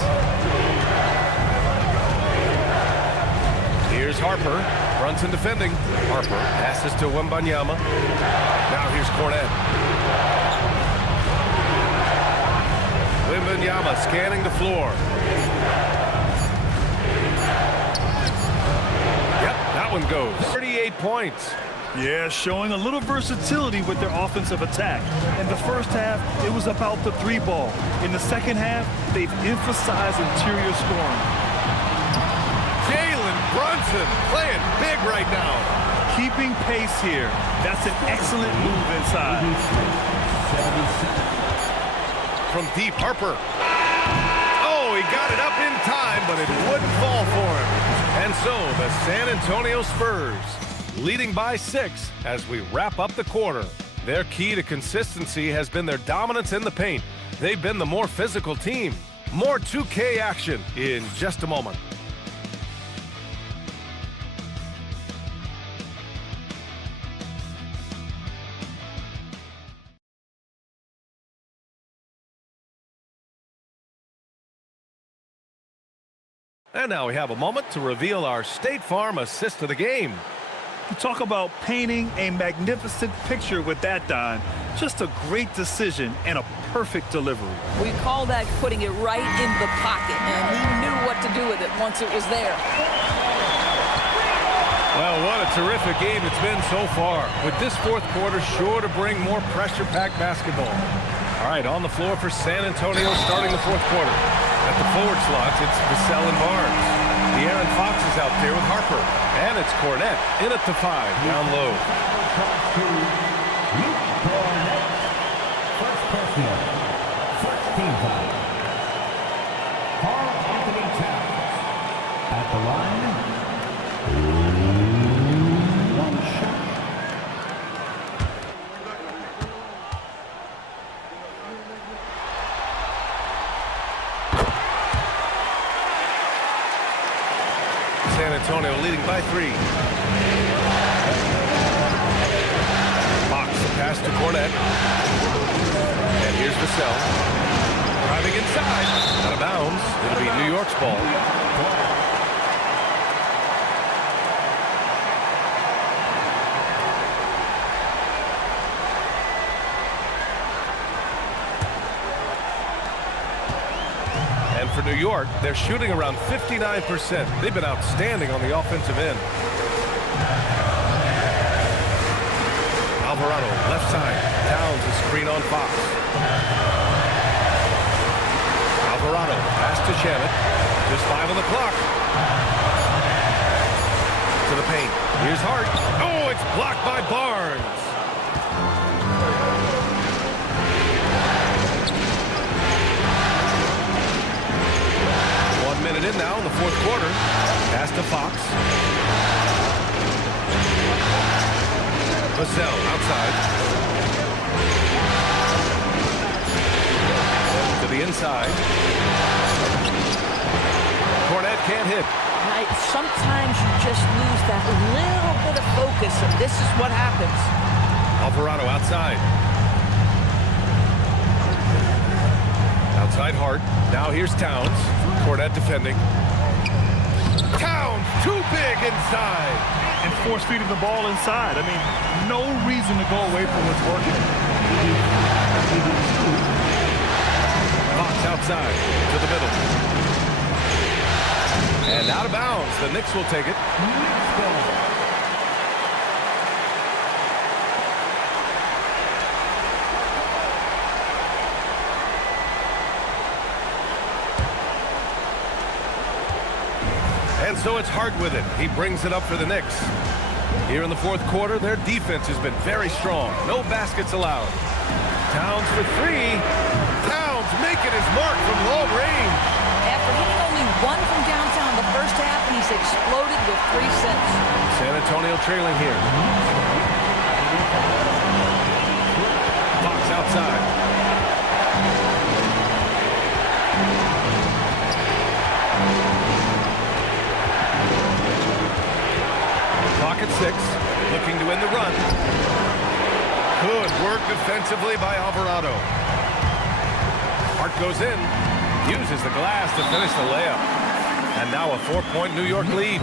Here's Harper. Brunson defending. Harper passes to Wembanyama. Now here's Cornette. Wembanyama scanning the floor. Yep, that one goes. 38 points. Yeah, showing a little versatility with their offensive attack. In the first half, it was about the 3 ball. In the second half, they've emphasized interior scoring. Jalen Brunson playing big right now. Keeping pace here. That's an excellent move inside. From deep, Harper. Oh, he got it up in time, but it wouldn't fall for him. And so the San Antonio Spurs leading by 6 as we wrap up the quarter. Their key to consistency has been their dominance in the paint. They've been the more physical team. More 2K action in just a moment. And now we have a moment to reveal our State Farm assist of the game. You talk about painting a magnificent picture with that dime. Just a great decision and a perfect delivery. We call that putting it right in the pocket, and he knew what to do with it once it was there. Well, what a terrific game it's been so far, with this fourth quarter sure to bring more pressure-packed basketball. All right, on the floor for San Antonio starting the fourth quarter. At the forward slots, it's Vassell and Barnes. De'Aaron Fox is out there with Harper. And it's Cornette in at the 5, down low. First personal, first team foul. Karl Anthony Towns at the line. One shot. San Antonio leading by 3. Fox, the pass to Cornette. And here's Vassell. Driving inside. Out of bounds. It'll be New York's ball. And for New York, they're shooting around 59%. They've been outstanding on the offensive end. Alvarado, left side. Towns a screen on Fox. Alvarado, pass to Shannon. Just 5 on the clock. To the paint. Here's Hart. Oh, it's blocked by Barnes. Minute in now in the fourth quarter. Pass to Fox. Vassell outside. To the inside. Cornette can't hit. Sometimes you just lose that little bit of focus, and this is what happens. Alvarado outside. Outside Hart. Now here's Towns. Cornette defending. Towns, too big inside. And force-feeding the ball inside. I mean, no reason to go away from what's working. Fox outside to the middle. And out of bounds. The Knicks will take it. And so it's Hart with it. He brings it up for the Knicks. Here in the fourth quarter, their defense has been very strong. No baskets allowed. Towns for 3. Towns making his mark from long range. After hitting only 1 from downtown in the first half, he's exploded with 3 since. San Antonio trailing here. Fox outside. Clock at 6, looking to end the run. Good work defensively by Alvarado. Hart goes in, uses the glass to finish the layup. And now a 4-point New York lead.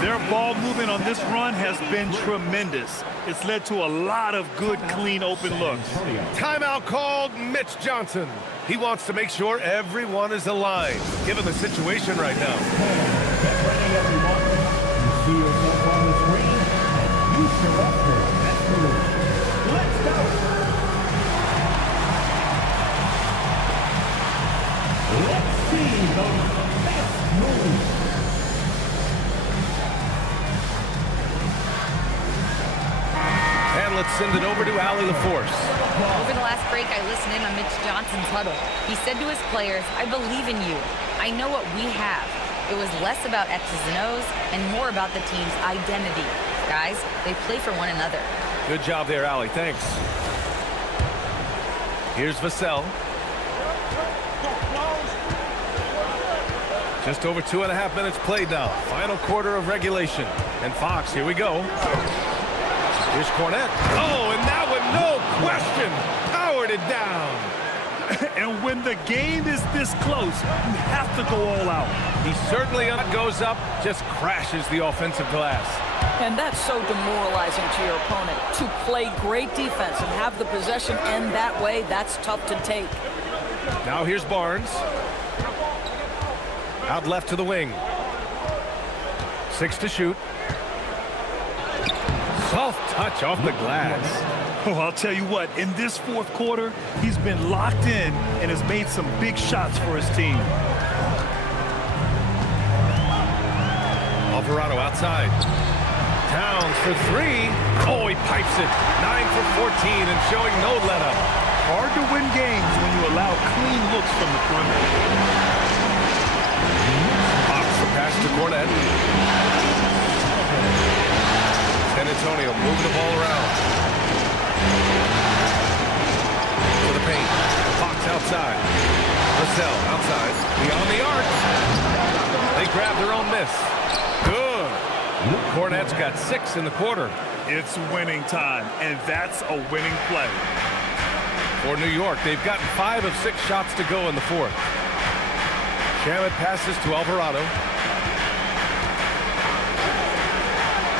Their ball movement on this run has been tremendous. It's led to a lot of good, clean, open looks. Timeout called Mitch Johnson. He wants to make sure everyone is aligned, given the situation right now. Get ready, everyone. You see yourself on the screen, and you surrender. That's the rule. Let's go. Let's see those best moves. And let's send it over to Allie LaForce. Over the last break, I listened in on Mitch Johnson's huddle. He said to his players, "I believe in you. I know what we have." It was less about X's and O's and more about the team's identity. Guys, they play for one another. Good job there, Allie. Thanks. Here's Vassell. Just over 2.5 minutes played now. Final quarter of regulation. And Fox, here we go. Here's Cornette. Oh, and that one, no question, powered it down. And when the game is this close, you have to go all out. He certainly goes up, just crashes the offensive glass. And that's so demoralizing to your opponent. To play great defense and have the possession end that way, that's tough to take. Now here's Barnes. Out left to the wing. 6 to shoot. Soft touch off the glass. Oh, I'll tell you what, in this fourth quarter, he's been locked in and has made some big shots for his team. Alvarado outside. Towns for 3. Oh, he pipes it. 9 for 14 and showing no let-up. Hard to win games when you allow clean looks from the perimeter. Fox the pass to Cornet. San Antonio moving the ball around. To the paint. Fox outside. Russell outside. Beyond the arc. They grab their own miss. Good. Cornet's got 6 in the quarter. It's winning time, and that's a winning play. For New York, they've gotten 5 of 6 shots to go in the fourth. Shamet passes to Alvarado.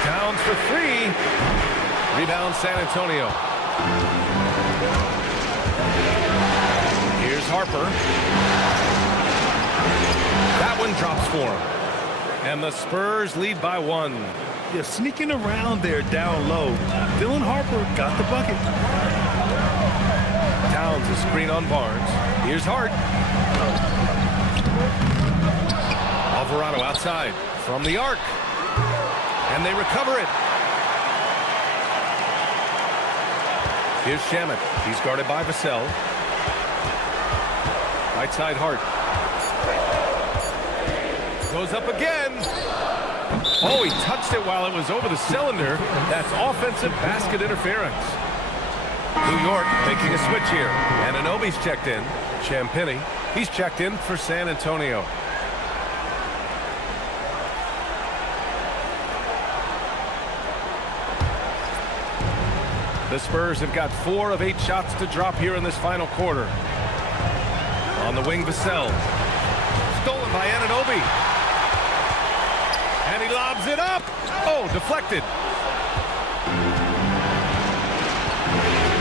Towns for 3. Rebound San Antonio. Here's Harper. That one drops for him. And the Spurs lead by 1. Yeah, sneaking around there down low. Dylan Harper got the bucket. Towns a screen on Barnes. Here's Hart. Alvarado outside from the arc. And they recover it. Here's Shamet. He's guarded by Vassell. Right side Hart. Goes up again. Oh, he touched it while it was over the cylinder. That's offensive basket interference. New York making a switch here. And Anunoby's checked in. Champagny, he's checked in for San Antonio. The Spurs have got 4 of 8 shots to drop here in this final quarter. On the wing, Vassell. Stolen by Anunoby. And he lobs it up. Oh, deflected.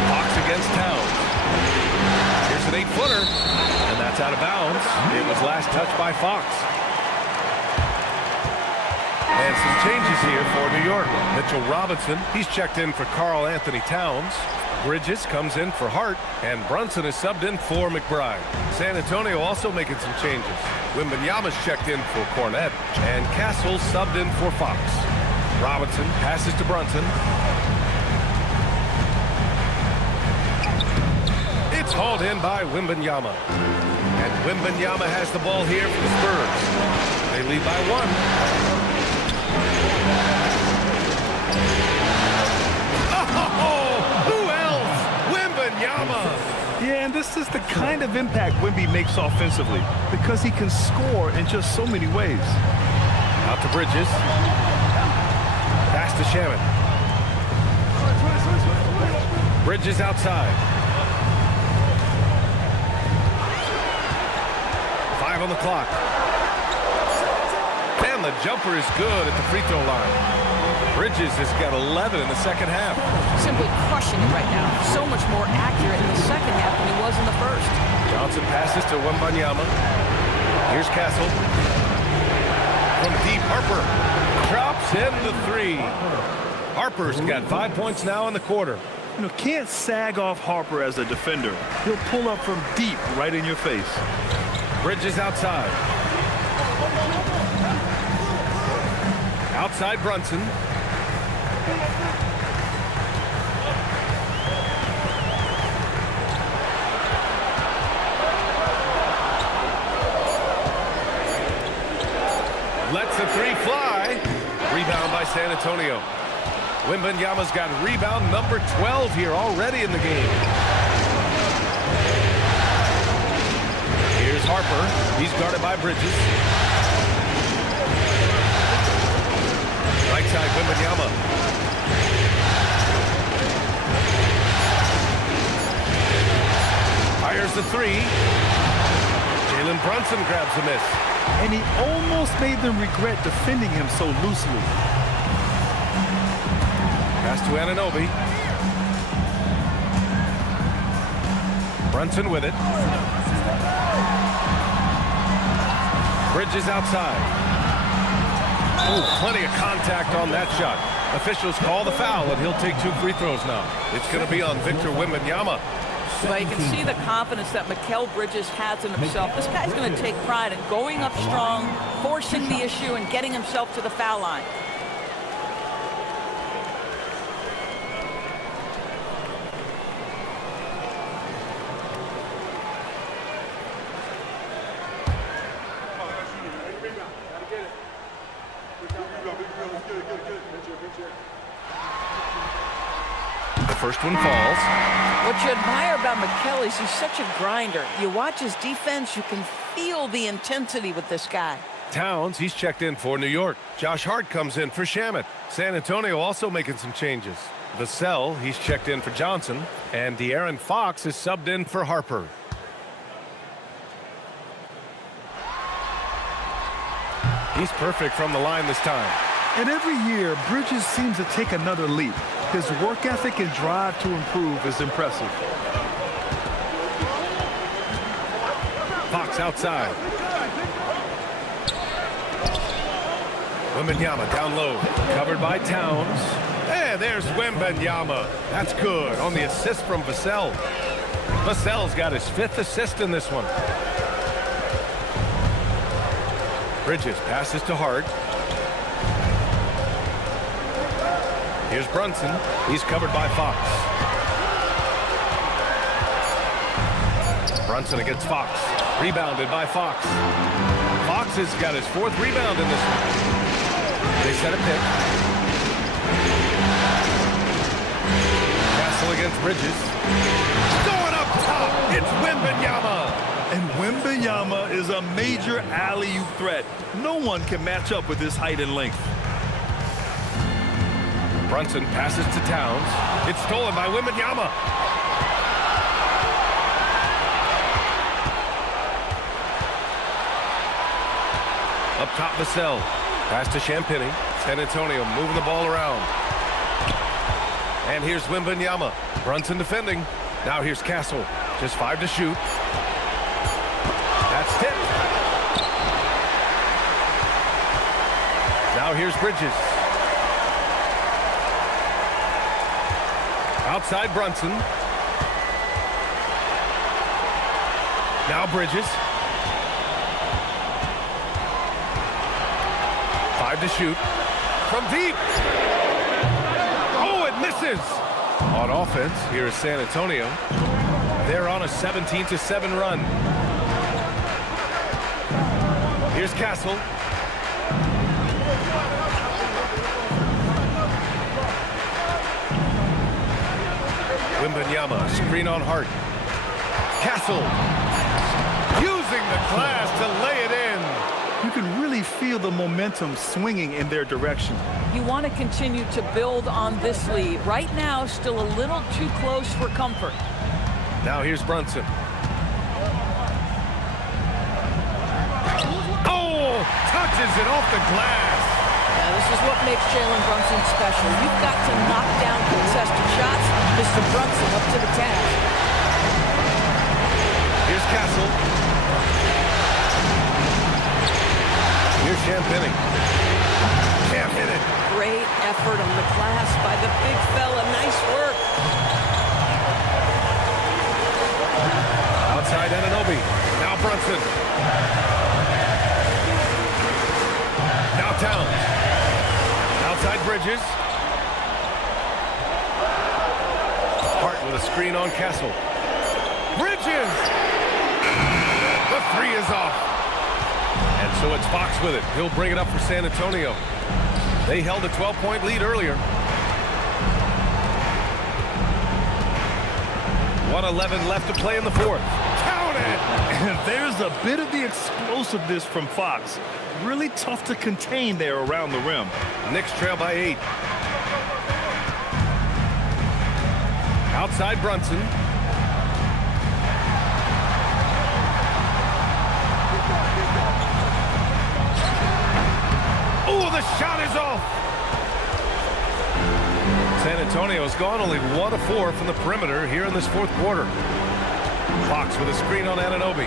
Fox against Towns. Here's an 8-footer. And that's out of bounds. It was last touched by Fox. And some changes here for New York. Mitchell Robinson, he's checked in for Karl Anthony Towns. Bridges comes in for Hart, and Brunson is subbed in for McBride. San Antonio also making some changes. Wembanyama's checked in for Cornet, and Castle subbed in for Fox. Robinson passes to Brunson. It's hauled in by Wembanyama. And Wembanyama has the ball here for the Spurs. They lead by 1. Yeah, and this is the kind of impact Wemby makes offensively because he can score in just so many ways. Out to Bridges. Pass to Shamet. Bridges outside. 5 on the clock. And the jumper is good at the free throw line. Bridges has got 11 in the second half. Simply crushing it right now. So much more accurate in the second half than he was in the first. Johnson passes to Wembanyama. Here's Castle. From deep, Harper drops in the 3. Harper's got 5 points now in the quarter. You know, can't sag off Harper as a defender. He'll pull up from deep right in your face. Bridges outside. Outside Brunson. Lets the 3 fly. Rebound by San Antonio. Wembanyama's got rebound number 12 here already in the game. Here's Harper. He's guarded by Bridges. Right side, Wembanyama. Fires the 3. three. Jalen Brunson grabs a miss. And he almost made them regret defending him so loosely. Pass to Anunoby. Brunson with it. Bridges outside. Oh, plenty of contact on that shot. Officials call the foul, and he'll take 2 free throws now. It's going to be on Victor Wembanyama. But you can see the confidence that Mikal Bridges has in himself. This guy's going to take pride in going up strong, forcing the issue, and getting himself to the foul line. The first one falls. What you admire about Mikal is he's such a grinder. You watch his defense, you can feel the intensity with this guy. Towns, he's checked in for New York. Josh Hart comes in for Shamet. San Antonio also making some changes. Vassell, he's checked in for Johnson. And De'Aaron Fox is subbed in for Harper. He's perfect from the line this time. And every year, Bridges seems to take another leap. His work ethic and drive to improve is impressive. Fox outside. Wembanyama down low. Covered by Towns. And there's Wembanyama. That's good on the assist from Vassell. Vassell's got his 5th assist in this one. Bridges passes to Hart. Here's Brunson. He's covered by Fox. Brunson against Fox. Rebounded by Fox. Fox has got his 4th rebound in this one. They set a pick. Castle against Bridges. Going up top. It's Wembanyama. And Wembanyama is a major alley-oop threat. No one can match up with his height and length. Brunson passes to Towns. It's stolen by Wembanyama. Up top, Vassell. Pass to Champagny. San Antonio moving the ball around. And here's Wembanyama. Brunson defending. Now here's Castle. Just 5 to shoot. That's tipped. Now here's Bridges. Outside Brunson. Now Bridges. 5 to shoot. From deep. Oh, it misses. On offense, here is San Antonio. They're on a 17-7 run. Here's Castle. Wembanyama, screen on Hart. Castle using the glass to lay it in. You can really feel the momentum swinging in their direction. You want to continue to build on this lead. Right now, still a little too close for comfort. Now here's Brunson. Oh, touches it off the glass. Now, this is what makes Jalen Brunson special. You've got to knock down contested shots. Mr. Brunson up to the task. Here's Castle. Here's Champagny. Can't hit it. Great effort on the glass by the big fella. Nice work. Outside Anunoby. Now Brunson. Now Towns. Outside Bridges. Hart with a screen on Castle. Bridges! The 3 is off. And so it's Fox with it. He'll bring it up for San Antonio. They held a 12-point lead earlier. 1:11 left to play in the 4th. Count it! And there's a bit of the explosiveness from Fox. Really tough to contain there around the rim. Knicks trail by 8. Outside Brunson. Ooh, the shot is off. San Antonio's gone only 1 of 4 from the perimeter here in this fourth quarter. Fox with a screen on Anunoby.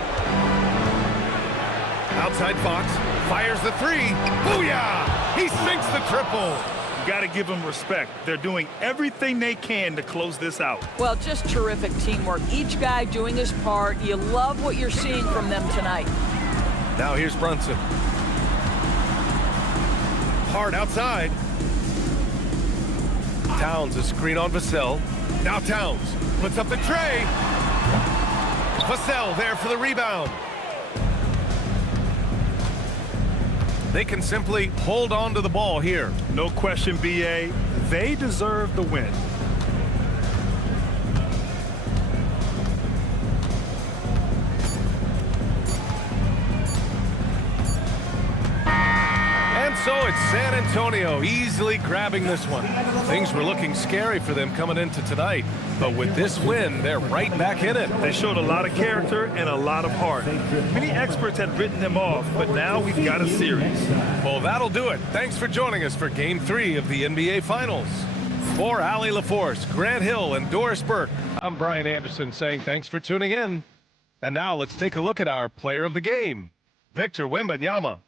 Outside Fox fires the three. Booyah! He sinks the triple. You got to give them respect. They're doing everything they can to close this out. Well, just terrific teamwork. Each guy doing his part. You love what you're seeing from them tonight. Now here's Brunson. Hard outside. Towns a screen on Vassell. Now Towns puts up the tray. Vassell there for the rebound. They can simply hold on to the ball here. No question, B.A. They deserve the win. And so it's San Antonio easily grabbing this one. Things were looking scary for them coming into tonight, but with this win, they're right back in it. They showed a lot of character and a lot of heart. Many experts had written them off, but now we've got a series. Well, that'll do it. Thanks for joining us for Game 3 of the NBA Finals. For Allie LaForce, Grant Hill, and Doris Burke, I'm Brian Anderson saying thanks for tuning in. And now let's take a look at our player of the game, Victor Wembanyama.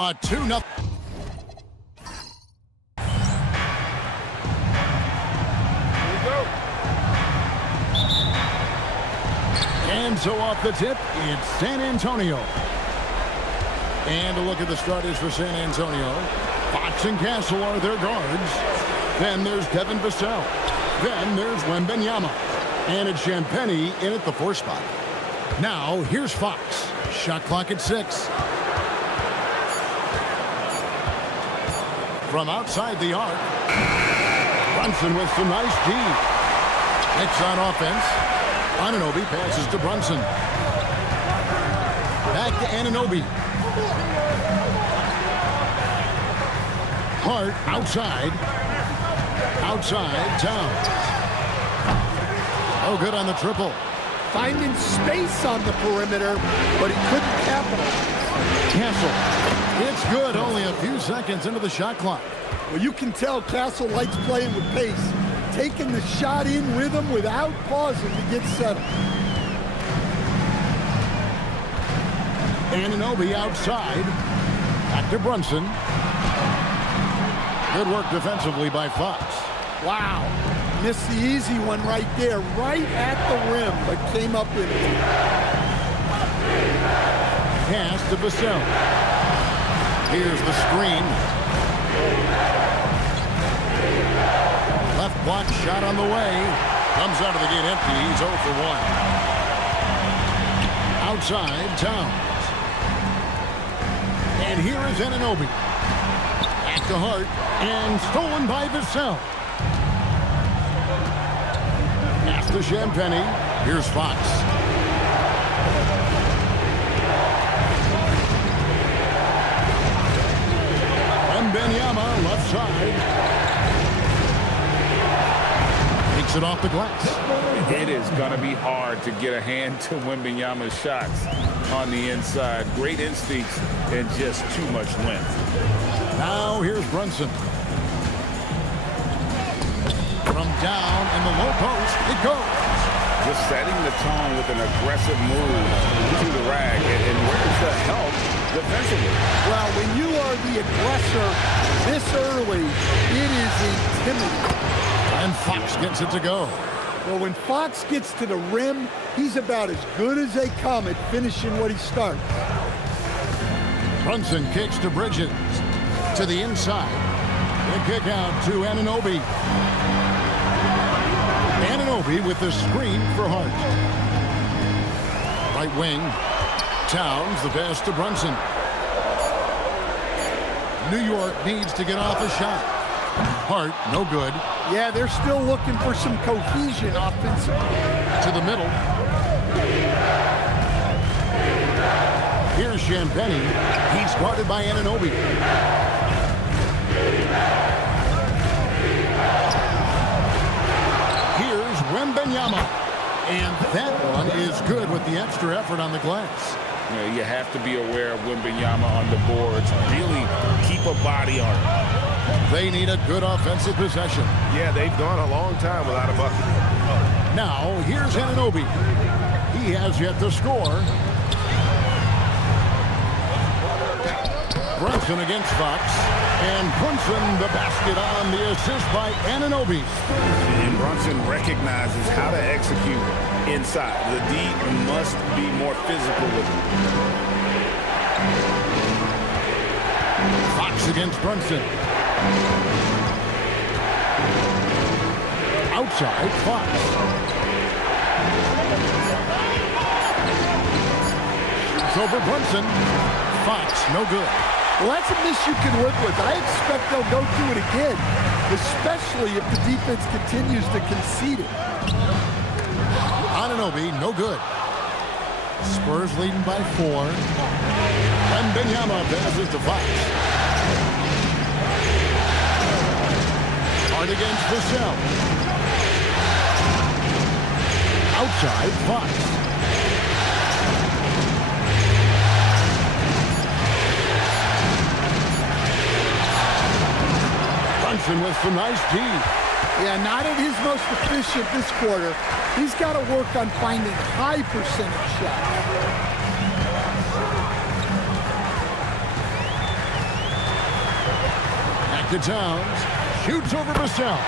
A 2-0. And so off the tip, it's San Antonio. And a look at the starters for San Antonio. Fox and Castle are their guards. Then there's Devin Vassell. Then there's Wembanyama. And it's Champagnie in at the 4 spot. Now, here's Fox. Shot clock at 6. From outside the arc, Brunson with some nice D. Knicks on offense. Anunoby passes to Brunson. Back to Anunoby. Hart outside. Outside, Towns. Oh, good on the triple. Finding space on the perimeter, but he couldn't capitalize. Castle. It's good, only a few seconds into the shot clock. Well, you can tell Castle likes playing with pace, taking the shot in rhythm without pausing to get settled. Anunoby outside. Back to Brunson. Good work defensively by Fox. Wow. Missed the easy one right there, right at the rim, but came up with it. pass to Vassell. Here's the screen. Left block shot on the way. Comes out of the gate empty. He's 0 for 1. Outside, Towns. And here is Anunoby. Back to Hart. And stolen by Vassell. Pass to Champagnie. Here's Fox. Wembanyama left side. Takes it off the glass. It is going to be hard to get a hand to Wembanyama's shots on the inside. Great instincts and just too much length. Now here's Brunson. From down in the low post, it goes. Just setting the tone with an aggressive move to the rack. And where's the help defensively? Well, when you are the aggressor this early, it is intimidating. And Fox gets it to go. Well, when Fox gets to the rim, he's about as good as they come at finishing what he starts. Brunson kicks to Bridges. To the inside. The kick out to Anunoby. Anunoby with the screen for Hart. Right wing. Towns, the pass to Brunson. New York needs to get off a shot. Hart, no good. Yeah, they're still looking for some cohesion offensively. To the middle. Here's Champagnie. He's guarded by Anunoby. Here's Wembanyama. And that one is good with the extra effort on the glass. You have to be aware of Wembanyama on the boards. Really keep a body on it. They need a good offensive possession. Yeah, they've gone a long time without a bucket. Now, here's Anunoby. He has yet to score. Brunson against Fox. And Brunson the basket on the assist by Anunoby. And Brunson recognizes how to execute inside. The D must be more physical with him. Fox against Brunson. Outside, Fox. Shoots over Brunson. Fox, no good. Well, that's a miss you can live with. I expect they'll go through it again, especially if the defense continues to concede it. Anunoby, no good. Spurs leading by 4. Wembanyama passes to Fox. Hard against Vassell. Outside, Fox. Brunson with some nice D. Yeah, not at his most efficient this quarter. He's got to work on finding high percentage shots. Back to Towns. Shoots over Vassell.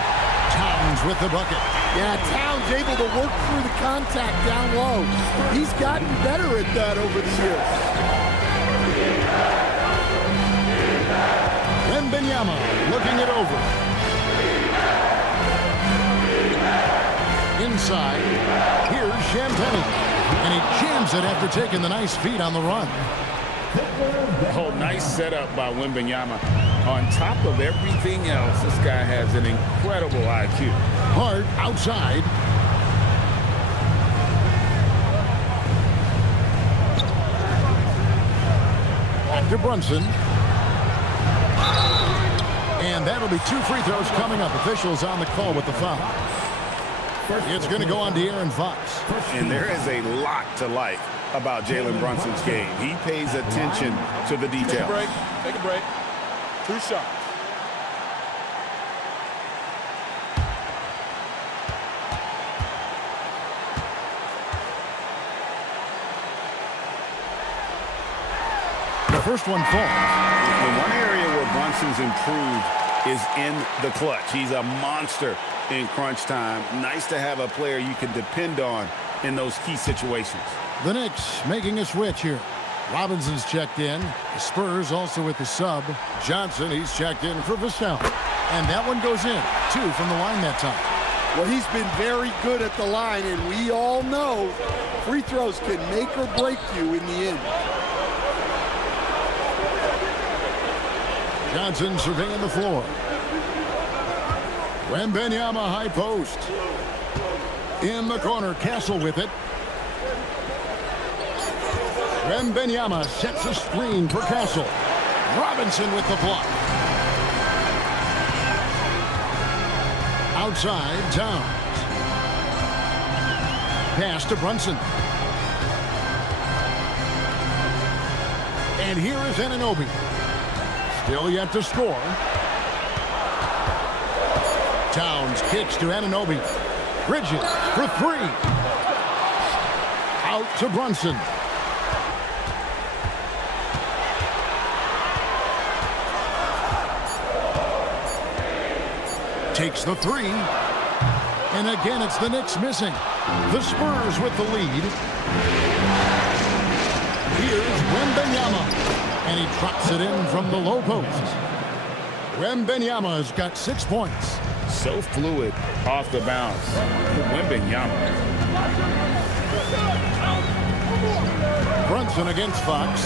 Towns with the bucket. Yeah, Towns able to work through the contact down low. He's gotten better at that over the years. Wembanyama looking it over. Inside, here's Champagnie. And he jams it after taking the nice feed on the run. Oh, nice setup by Wembanyama. On top of everything else, this guy has an incredible IQ. Hart outside. Back to Brunson. And that'll be 2 free throws coming up. Officials on the call with the foul. It's going to go on to Aaron Fox. And there is a lot to like about Jalen Brunson's game. He pays attention to the details. Take a break. 2 shots. The first one falls. The one area where Brunson's improved is in the clutch. He's a monster in crunch time. Nice to have a player you can depend on in those key situations. The Knicks making a switch here. Robinson's checked in. The Spurs also with the sub. Johnson, he's checked in for Vassell. And that one goes in. 2 from the line that time. Well, he's been very good at the line, and we all know free throws can make or break you in the end. Johnson surveying the floor. Wembanyama high post. In the corner, Castle with it. Wembanyama sets a screen for Castle. Robinson with the block. Outside, Towns. Pass to Brunson. And here is Anunoby. Still yet to score. Towns kicks to Anunoby. Bridges for 3. Out to Brunson. Takes the 3. And again, it's the Knicks missing. The Spurs with the lead. Here's Wembanyama. And he drops it in from the low post. Wembanyama's got 6 points. So fluid off the bounce. Wembanyama. Brunson against Fox.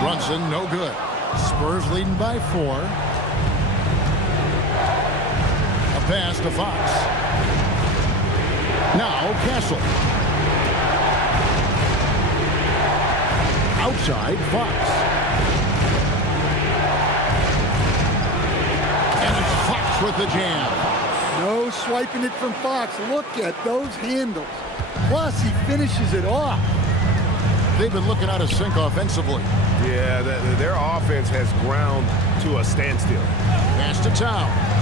Brunson no good. Spurs leading by 4. A pass to Fox. Now Castle. Outside Fox. And it's Fox with the jam. No swiping it from Fox. Look at those handles. Plus, he finishes it off. They've been looking out of sync offensively. Yeah, their offense has ground to a standstill. Pass to Towns.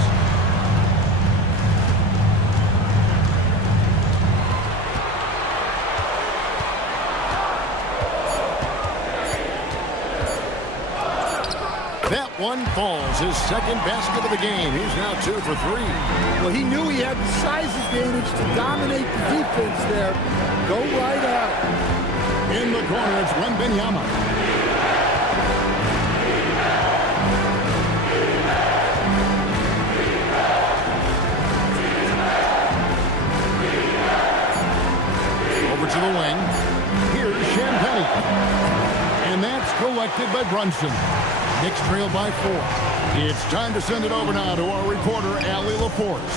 That one falls. His second basket of the game. He's now 2 for 3. Well, he knew he had the size advantage to dominate the defense there. Go right at it. In the corner, it's Wembanyama. Over to the wing. Here's Champagnie. And that's collected by Brunson. Knicks trail by 4. It's time to send it over now to our reporter, Allie LaForce.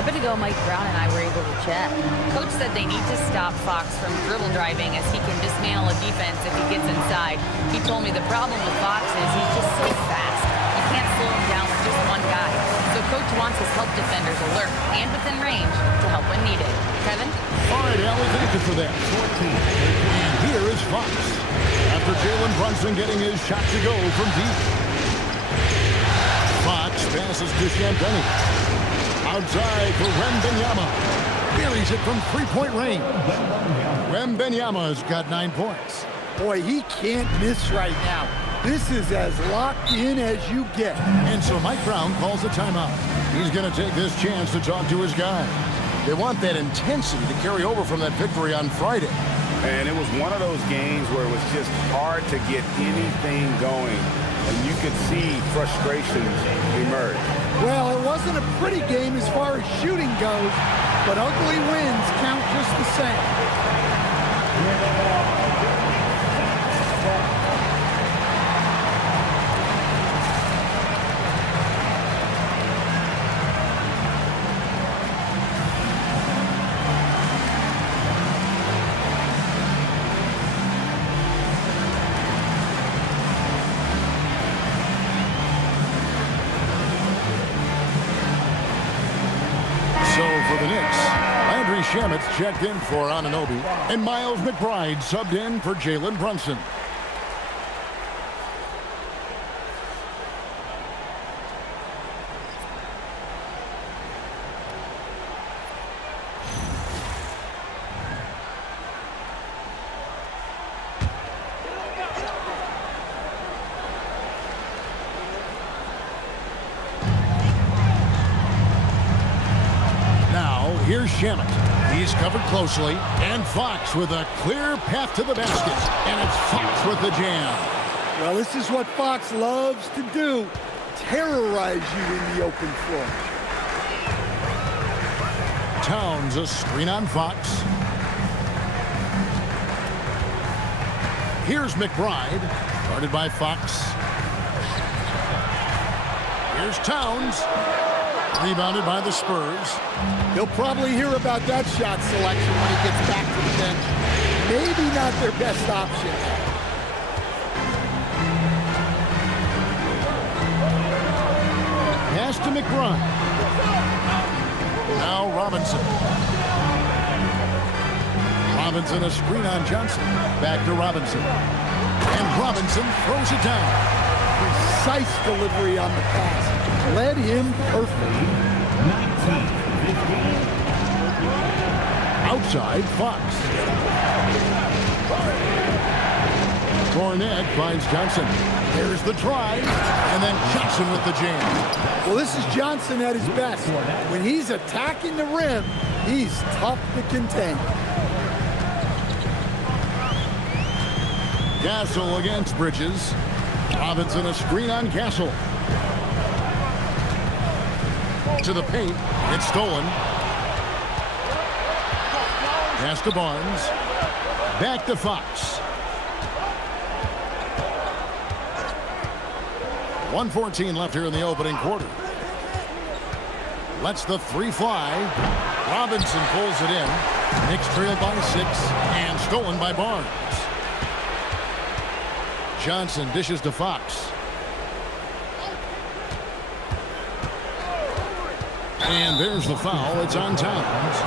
A bit ago, Mike Brown and I were able to chat. Coach said they need to stop Fox from dribble driving as he can dismantle a defense if he gets inside. He told me the problem with Fox is he's just so fast. You can't slow him down with just one guy. So Coach wants his help defenders alert and within range to help when needed. Kevin? All right, Allie, thank you for that. And here is Fox. After Jalen Brunson getting his shot to go from deep. Fox passes to Champagnie. Outside for Wembanyama. Buries it from 3-point range. Wembanyama's got 9 points. Boy, he can't miss right now. This is as locked in as you get. And so Mike Brown calls a timeout. He's going to take this chance to talk to his guys. They want that intensity to carry over from that victory on Friday. And it was one of those games where it was just hard to get anything going. And you could see frustrations emerge. Well, it wasn't a pretty game as far as shooting goes, but ugly wins count just the same. Shamet's checked in for Anunoby, and Miles McBride subbed in for Jalen Brunson. Now, here's Shamet. He's covered closely, and Fox with a clear path to the basket. And it's Fox with the jam. Well, this is what Fox loves to do. Terrorize you in the open floor. Towns a screen on Fox. Here's McBride, guarded by Fox. Here's Towns, rebounded by the Spurs. He'll probably hear about that shot selection when he gets back to the bench. Maybe not their best option. Pass to McBride. Now Robinson. Robinson a screen on Johnson. Back to Robinson. And Robinson throws it down. Precise delivery on the pass. Led him perfectly. 19-15. Outside, Fox. Cornette finds Johnson. There's the drive, and then Johnson with the jam. Well, this is Johnson at his best. When he's attacking the rim, he's tough to contain. Castle against Bridges. Robinson a screen on Castle. To the paint. It's stolen. Pass to Barnes. Back to Fox. 1:14 left here in the opening quarter. Lets the three fly. Robinson pulls it in. Knicks trailed by 6 and stolen by Barnes. Johnson dishes to Fox. And there's the foul. It's on Towns.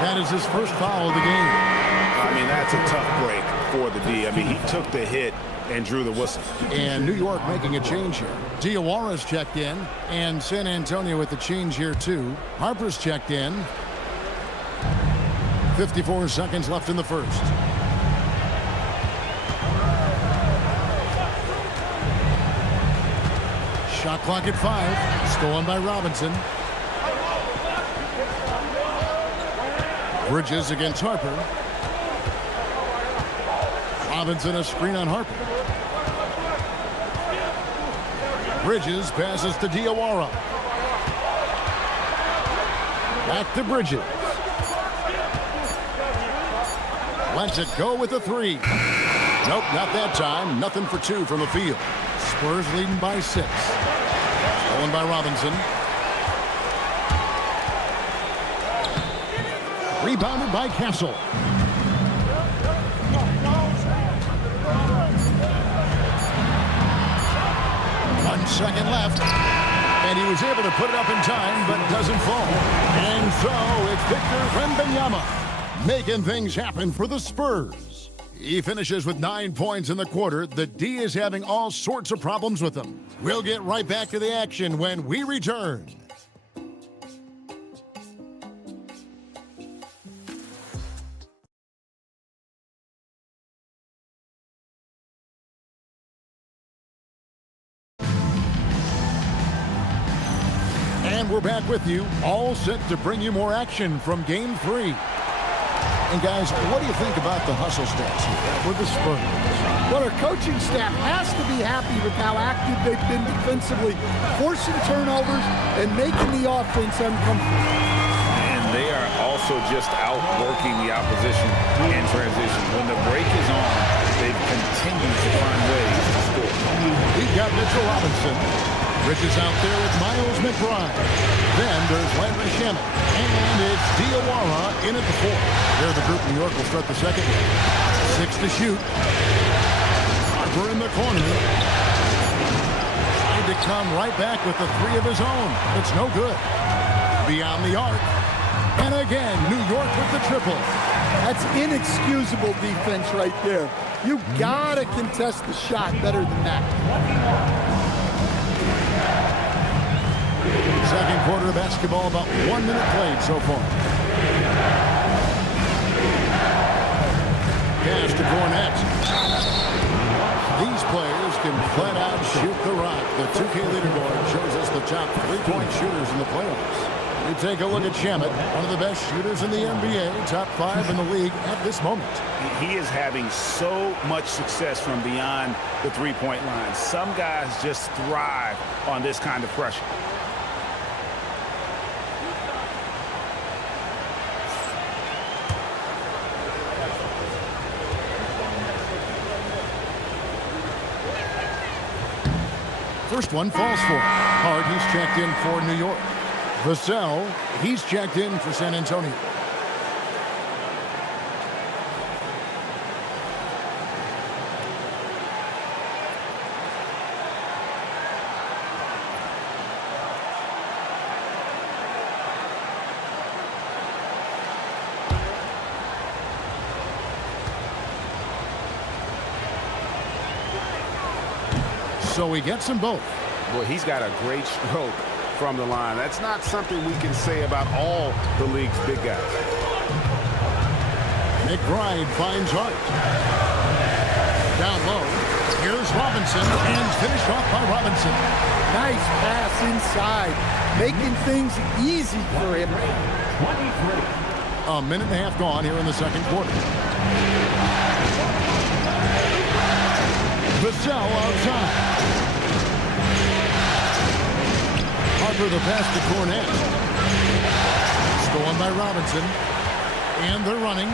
That is his first foul of the game. I mean, that's a tough break for the D. I mean, he took the hit and drew the whistle. And New York making a change here. Diawara's checked in, and San Antonio with the change here too. Harper's checked in. 54 seconds left in the first. Shot clock at 5. Stolen by Robinson. Bridges against Harper. Robinson a screen on Harper. Bridges passes to Diawara. Back to Bridges. Lets it go with a 3. Nope, not that time. Nothing for 2 from the field. Spurs leading by 6. Stolen by Robinson. Rebounded by Castle. 1 second left. And he was able to put it up in time, but doesn't fall. And so it's Victor Wembanyama making things happen for the Spurs. He finishes with 9 points in the quarter. The D is having all sorts of problems with him. We'll get right back to the action when we return. And we're back with you, all set to bring you more action from Game 3. And guys, what do you think about the hustle stats here for the Spurs? Well, our coaching staff has to be happy with how active they've been defensively, forcing turnovers and making the offense uncomfortable. And they are also just outworking the opposition in transition. When the break is on, they've continued to find ways to score. We've got Mitchell Robinson. Bridges out there with Miles McBride. Then there's Landry Shamet. And it's Diawara in at the 4. There the group New York will start the second. 6 to shoot. Harper in the corner. Trying to come right back with the 3 of his own. It's no good. Beyond the arc. And again, New York with the triple. That's inexcusable defense right there. You gotta contest the shot better than that. Second quarter of basketball, about 1 minute played so far. Pass to Cornette. These players can flat out shoot the rock. The 2K leaderboard shows us the top 3-point shooters in the playoffs. We take a look at Shamet, one of the best shooters in the NBA, top 5 in the league at this moment. He is having so much success from beyond the three-point line. Some guys just thrive on this kind of pressure. First one falls for him. Hart, he's checked in for New York. Vassell, he's checked in for San Antonio. So he gets them both. Boy, he's got a great stroke from the line. That's not something we can say about all the league's big guys. McBride finds Hart. Down low. Here's Robinson, and finished off by Robinson. Nice pass inside, making things easy for him. 23. A minute and a half gone here in the second quarter. Vassell outside. Harper the pass to Cornette. Stolen by Robinson. And they're running.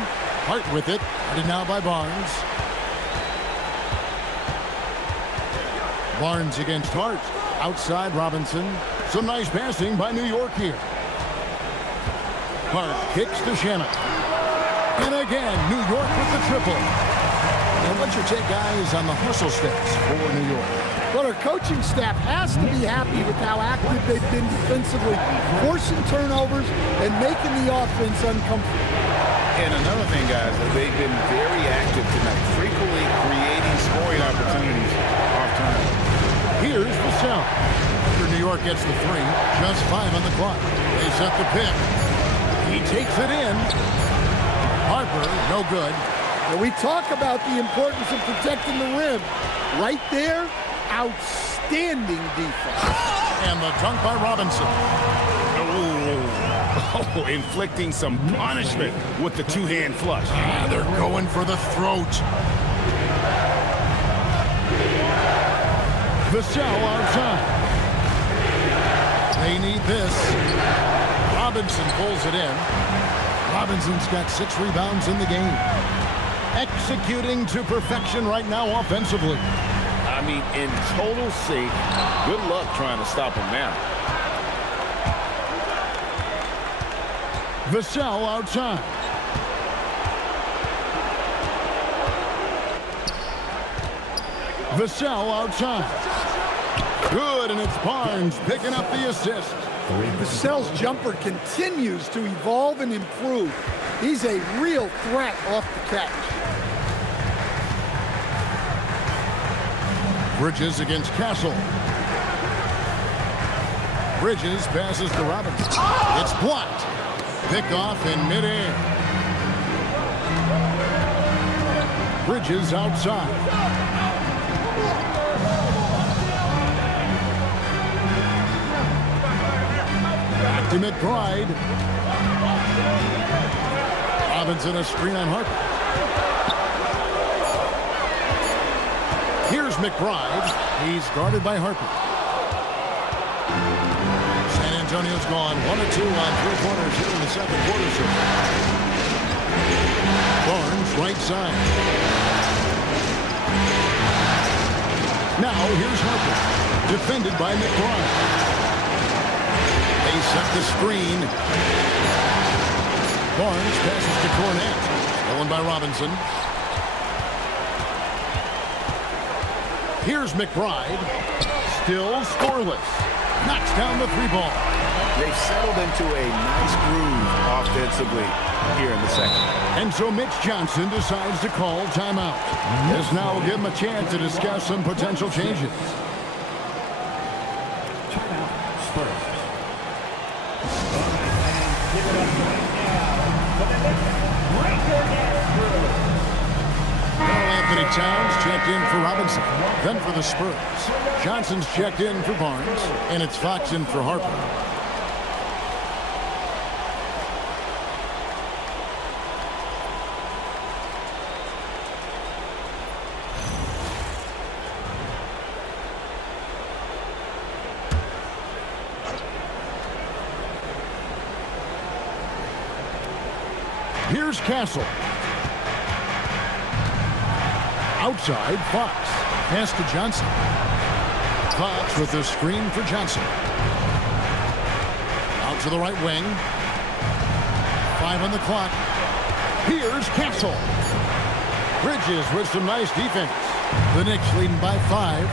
Hart with it. Headed now by Barnes. Barnes against Hart. Outside Robinson. Some nice passing by New York here. Hart kicks to Shamet. And again, New York with the triple. And what's your take, guys, on the hustle steps for New York? Well, our coaching staff has to be happy with how active they've been defensively, forcing turnovers and making the offense uncomfortable. And another thing, guys, they've been very active tonight, frequently creating scoring opportunities off turnover. Here's Vassell. After New York gets the three, just 5 on the clock. They set the pick. He takes it in. Harper, no good. And we talk about the importance of protecting the rim. Right there, outstanding defense. And the dunk by Robinson. Oh, inflicting some punishment with the two-hand flush. Yeah, they're going for the throat. Vassell outside. They need this. Robinson pulls it in. Robinson's got 6 rebounds in the game. Executing to perfection right now offensively. I mean, in total sync. Good luck trying to stop him now. Vassell outside. Vassell outside. Good, and it's Barnes picking up the assist. Vassell's jumper continues to evolve and improve. He's a real threat off the catch. Bridges against Castle. Bridges passes to Robinson. It's blocked. Pick off in midair. Bridges outside. Back to McBride. Robinson a screen on Harper. Here's McBride. He's guarded by Harper. San Antonio's gone 1 of 2 on 3 quarters here in the second quarter. Barnes right side. Now here's Harper. Defended by McBride. They set the screen. Barnes passes to Cornette. Stolen by Robinson. Here's McBride. Still scoreless. Knocks down the 3-ball. They've settled into a nice groove offensively here in the second. And so Mitch Johnson decides to call timeout. This now will give him a chance to discuss some potential changes. Timeout, Spurs. Anthony Towns checked in for Robinson. Then for the Spurs. Johnson's checked in for Barnes. And it's Fox in for Harper. Here's Castle. Outside, Fox. Pass to Johnson. Fox with the screen for Johnson. Out to the right wing. 5 on the clock. Here's Castle. Bridges with some nice defense. The Knicks leading by 5.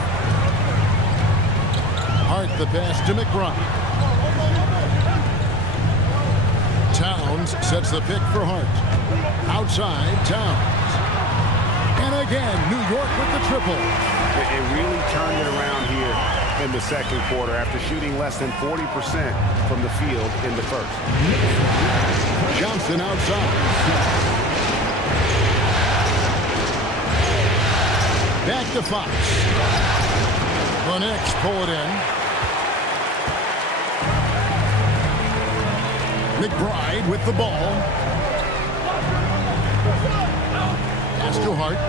Hart the pass to McBride. Towns sets the pick for Hart. Outside, Towns. And again, New York with the triple. It really turned it around here in the second quarter after shooting less than 40% from the field in the first. Johnson outside. Back to Fox. The Knicks pull it in. McBride with the ball. Pass to Hart.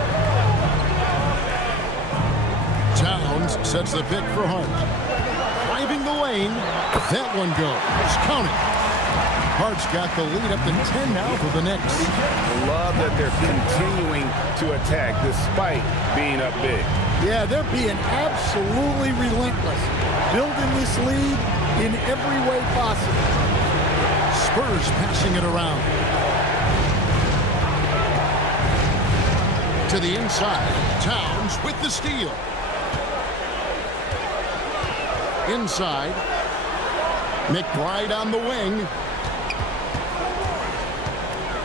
Towns sets the pick for Hart. Driving the lane. That one goes. Count it. Hart's got the lead up to 10 now for the Knicks. I love that they're continuing to attack despite being up big. Yeah, they're being absolutely relentless. Building this lead in every way possible. Spurs passing it around. To the inside. Towns with the steal. Inside. McBride on the wing.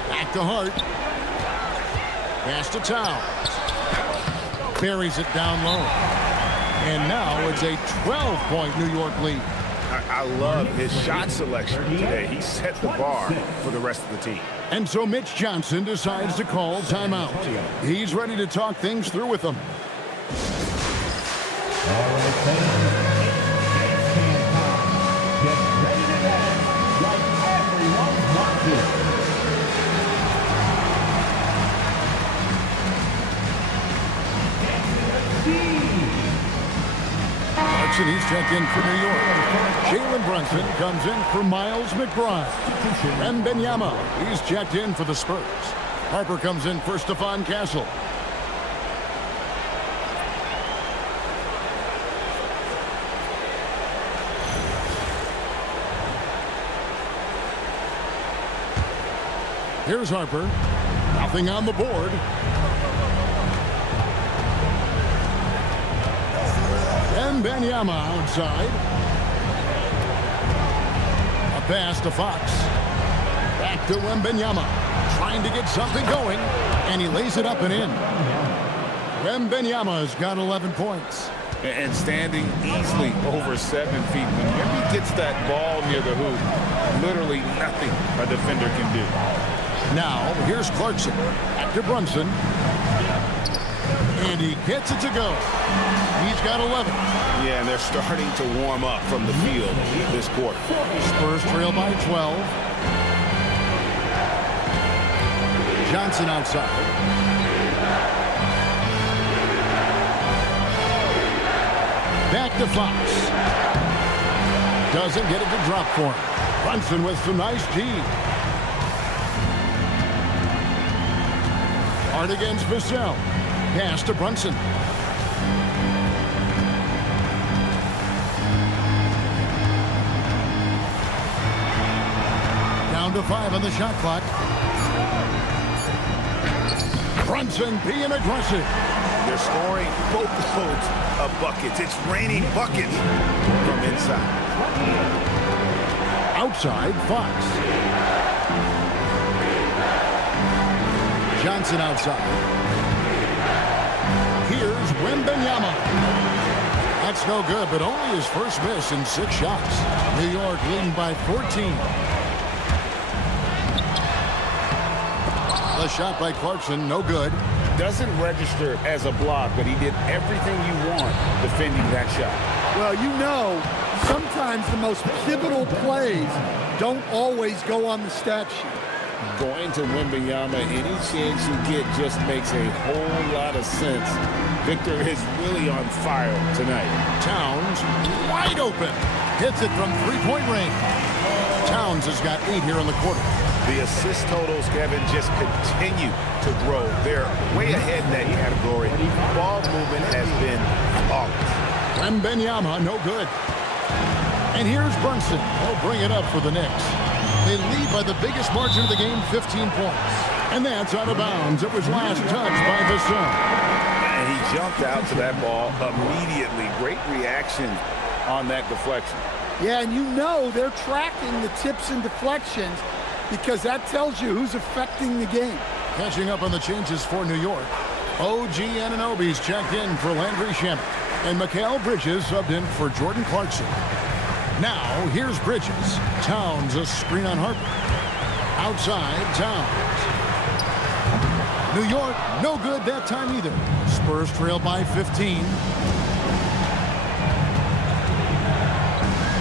Back to Hart. Pass to Towns. Buries it down low. And now it's a 12-point New York lead. I love his shot selection today. He set the bar for the rest of the team. And so Mitch Johnson decides to call timeout. He's ready to talk things through with them. All right, fans, it's game time. Get ready to dance like everyone's watching. He's checked in for New York. Jalen Brunson comes in for Miles McBride. Wembanyama, he's checked in for the Spurs. Harper comes in for Stephon Castle. Here's Harper. Nothing on the board. Wembanyama outside. A pass to Fox. Back to Wembanyama. Trying to get something going. And he lays it up and in. Wembanyama's got 11 points. And standing easily over 7 feet. Whenever he gets that ball near the hoop, literally nothing a defender can do. Now, here's Clarkson. Back to Brunson. And he gets it to go. He's got 11. Yeah, and they're starting to warm up from the field this quarter. Spurs trail by 12. Johnson outside. Back to Fox. Doesn't get it to drop for him. Brunson with some nice D. Hard against Vassell. Pass to Brunson. Down to 5 on the shot clock. Brunson being aggressive. They're scoring boatloads of buckets. It's raining buckets from inside. Outside, Fox. Johnson outside. Here's Wembanyama. That's no good, but only his first miss in 6 shots. New York leading by 14. The shot by Clarkson, no good. Doesn't register as a block, but he did everything you want defending that shot. Well, you know, sometimes the most pivotal plays don't always go on the stat sheet. Going to Wembanyama, any chance you get just makes a whole lot of sense. Victor is really on fire tonight. Towns wide open. Hits it from 3-point range. Towns has got 8 here in the quarter. The assist totals, Kevin, just continue to grow. They're way ahead in that category. Ball movement has been flawless. Wembanyama, no good. And here's Brunson. He'll bring it up for the Knicks. They lead by the biggest margin of the game, 15 points. And that's out of bounds. It was last touched by Vassell. And he jumped out to that ball immediately. Great reaction on that deflection. Yeah, and you know they're tracking the tips and deflections because that tells you who's affecting the game. Catching up on the changes for New York. OG Anunoby's checked in for Landry Shamet. And Mikal Bridges subbed in for Jordan Clarkson. Now, here's Bridges. Towns, a screen on Harper. Outside, Towns. New York, no good that time either. Spurs trail by 15.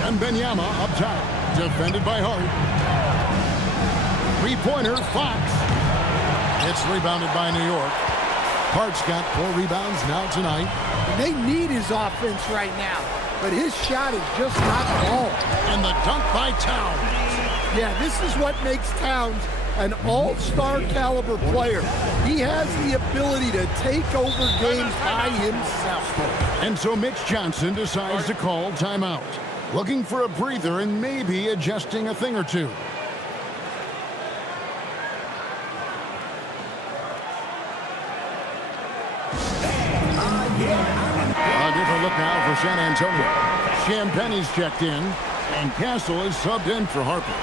And Wembanyama up top. Defended by Hart. Three-pointer, Fox. It's rebounded by New York. Hart's got 4 rebounds now tonight. And they need his offense right now, but his shot is just not falling. And the dunk by Towns. Yeah, this is what makes Towns an all-star caliber player. He has the ability to take over games by himself. And so Mitch Johnson decides to call timeout. Looking for a breather and maybe adjusting a thing or two. A different look now for San Antonio. Champagne's checked in, and Castle is subbed in for Harper.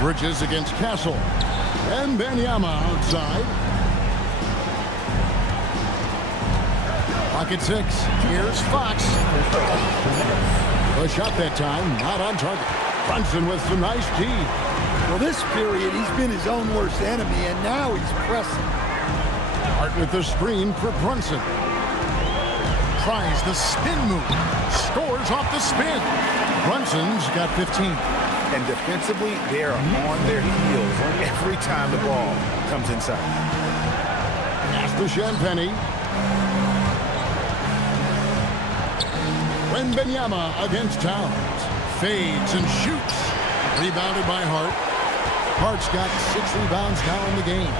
Bridges against Castle. And Wembanyama outside. Pocket 6. Here's Fox. A shot that time, not on target. Brunson with some nice D. Well, this period, he's been his own worst enemy, and now he's pressing. Hart with the screen for Brunson. Tries the spin move. Scores off the spin. Brunson's got 15. And defensively, they're on their heels every time the ball comes inside. Pass to Champagnie. Wembanyama against Towns. Fades and shoots. Rebounded by Hart. Hart's got 6 rebounds now in the game.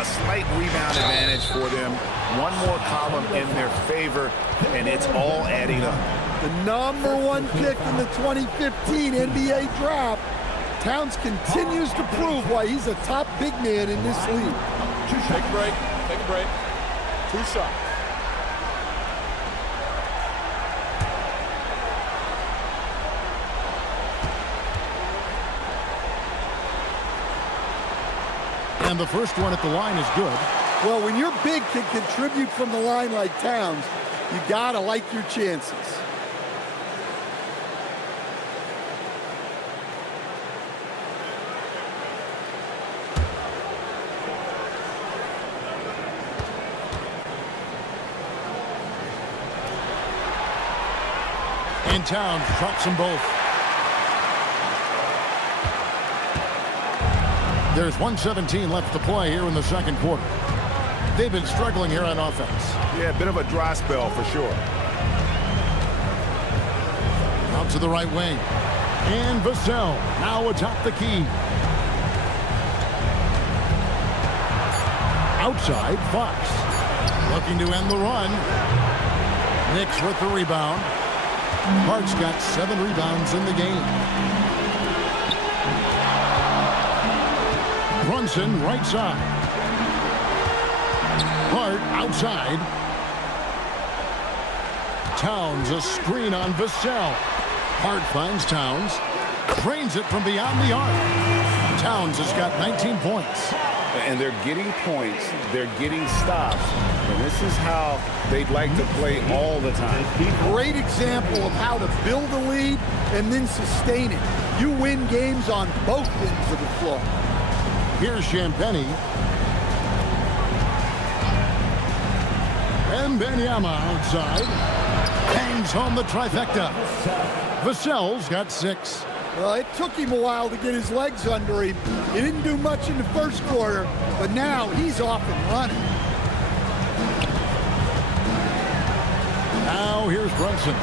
A slight rebound advantage for them. One more column in their favor, and it's all adding up. The #1 pick in the 2015 NBA draft, Towns continues to prove why he's a top big man in this league. Take a break. Take a break. 2 shots. And the first one at the line is good. Well, when your big can contribute from the line like Towns, you gotta like your chances. And Towns drops them both. There's 1:17 left to play here in the second quarter. They've been struggling here on offense. Yeah, a bit of a dry spell for sure. Out to the right wing. And Vassell now atop the key. Outside, Fox. Looking to end the run. Knicks with the rebound. Hart's got 7 rebounds in the game. Brunson right side. Hart outside. Towns a screen on Vassell. Hart finds Towns. Drains it from beyond the arc. Towns has got 19 points. And they're getting points. They're getting stops. And this is how they'd like to play all the time. Great example of how to build a lead and then sustain it. You win games on both ends of the floor. Here's Champagnie. Wembanyama outside. Bangs home the trifecta. Vassell's got 6. Well, it took him a while to get his legs under him. He didn't do much in the first quarter, but now he's off and running. Now here's Brunson.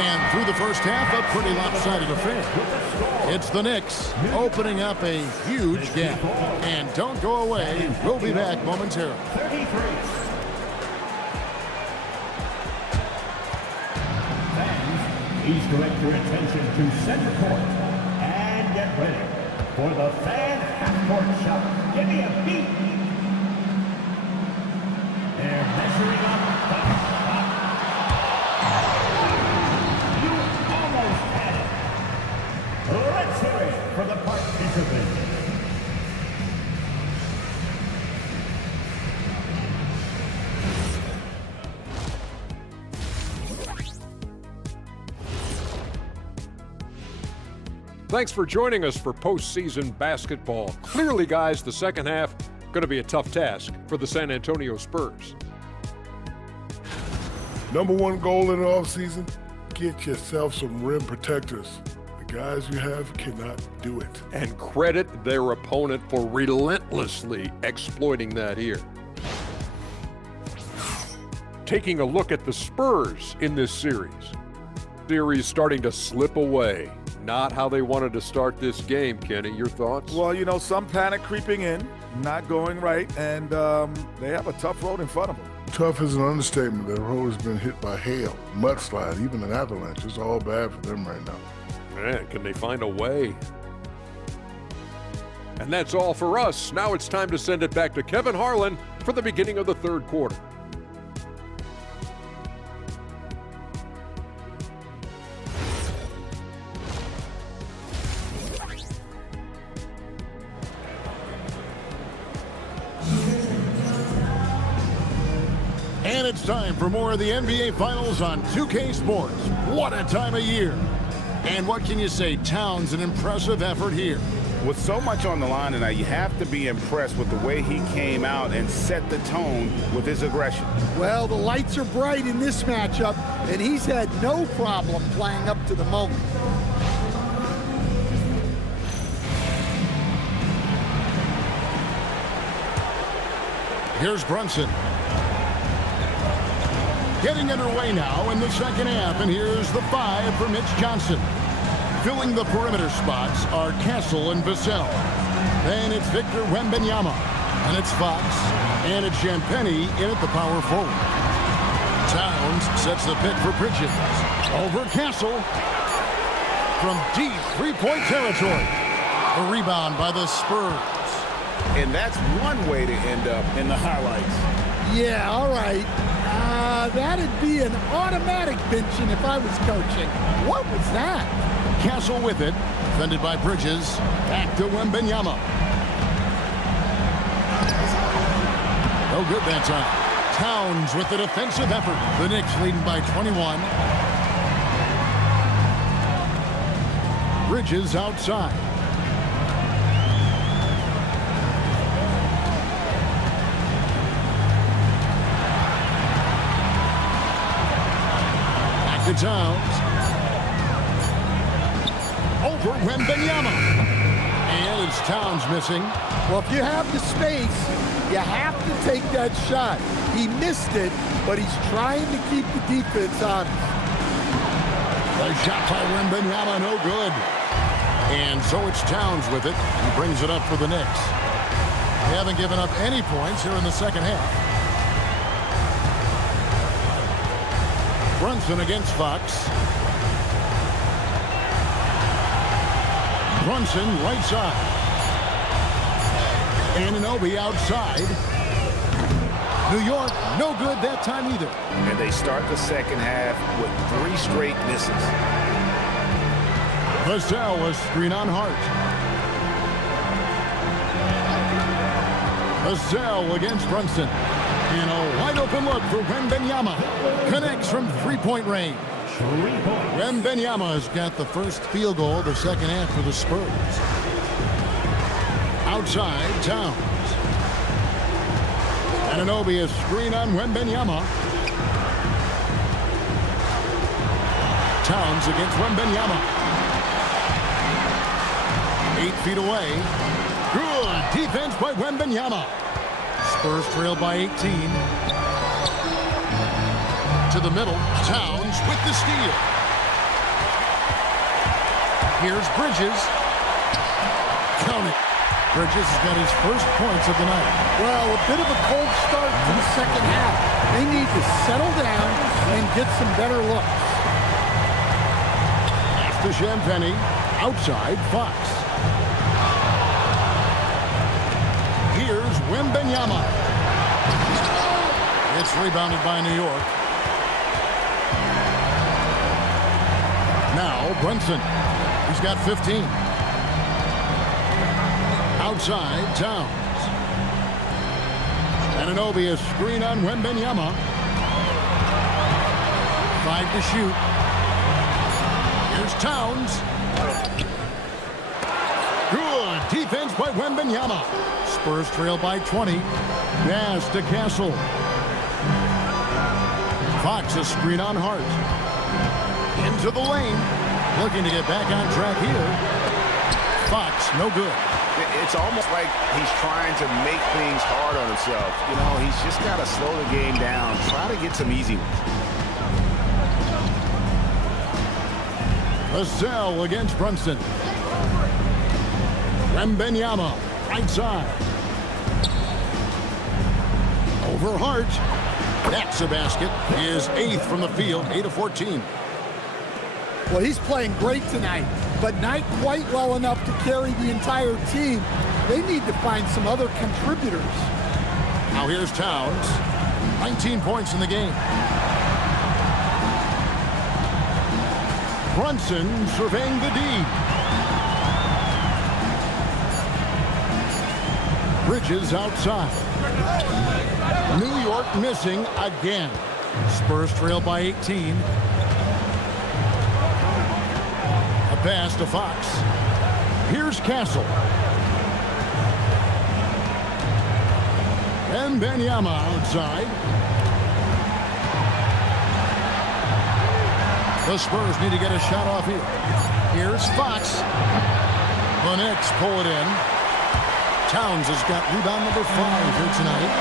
And through the first half, a pretty lopsided affair. It's the Knicks opening up a huge gap. And don't go away. We'll be back momentarily. 33. Fans, please direct your attention to center court and get ready for the fan half-court shot. Give me a beat. They're measuring up the shot. You almost had it. Let's hear it for the participants. Thanks for joining us for postseason basketball. Clearly, guys, the second half going to be a tough task for the San Antonio Spurs. Number one goal in the offseason, get yourself some rim protectors. The guys you have cannot do it. And credit their opponent for relentlessly exploiting that here. Taking a look at the Spurs in this series. Series starting to slip away. Not how they wanted to start this game, Kenny. Your thoughts? Well, you know, some panic creeping in, not going right, and they have a tough road in front of them. Tough is an understatement. Their road has been hit by hail, mudslide, even an avalanche. It's all bad for them right now. Man, can they find a way? And that's all for us. Now it's time to send it back to Kevin Harlan for the beginning of the third quarter. And it's time for more of the NBA Finals on 2K Sports. What a time of year. And what can you say? Towns, an impressive effort here. With so much on the line tonight, you have to be impressed with the way he came out and set the tone with his aggression. Well, the lights are bright in this matchup, and he's had no problem playing up to the moment. Here's Brunson. Getting underway now in the second half, and here's the 5 for Mitch Johnson. Filling the perimeter spots are Castle and Vassell. Then it's Victor Wembanyama, and it's Fox, and it's Champagnie in at the power forward. Towns sets the pick for Bridges. Over Castle. From deep three-point territory. A rebound by the Spurs. And that's one way to end up in the highlights. Yeah, all right. That'd be an automatic benching if I was coaching. What was that? Castle with it. Defended by Bridges. Back to Wembanyama. No good that time. Towns with the defensive effort. The Knicks leading by 21. Bridges outside. To Towns. Over Wembanyama. And it's Towns missing. Well, if you have the space, you have to take that shot. He missed it, but he's trying to keep the defense honest. The shot by Wembanyama, no good. And so it's Towns with it. He brings it up for the Knicks. They haven't given up any points here in the second half. Brunson against Fox. Brunson right side. Anunoby outside. New York, no good that time either. And they start the second half with 3 straight misses. Vassell, a screen on Hart. Vassell against Brunson. And a wide-open look for Wembanyama. Connects from three-point range. Wembanyama has got the first field goal of the second half for the Spurs. Outside, Towns. Anunoby is screen on Wembanyama. Towns against Wembanyama. 8 feet away. Good defense by Wembanyama. Spurs trail by 18. To the middle. Towns with the steal. Here's Bridges. Count it. Bridges has got his first points of the night. Well, a bit of a cold start to the second half. They need to settle down and get some better looks. To Champagny, outside Fox. Here's Wembanyama. It's rebounded by New York. Now Brunson. He's got 15. Outside Towns. Anunoby is screen on Wembanyama. 5 to shoot. Here's Towns. Good defense by Wembanyama. Spurs trail by 20. Pass to Castle. Fox a screen on Hart. Into the lane. Looking to get back on track here. Fox, no good. It's almost like he's trying to make things hard on himself. You know, he's just got to slow the game down. Try to get some easy ones. Vassell against Brunson. Wembanyama, right side. Over Hart. That's a basket. His 8th from the field, 8 of 14. Well, he's playing great tonight, but not quite well enough to carry the entire team. They need to find some other contributors. Now here's Towns. 19 points in the game. Brunson surveying the D. Bridges outside. New York missing again. Spurs trail by 18. A pass to Fox. Here's Castle. And Wembanyama outside. The Spurs need to get a shot off here. Here's Fox. The Knicks pull it in. Towns has got rebound number 5 here tonight.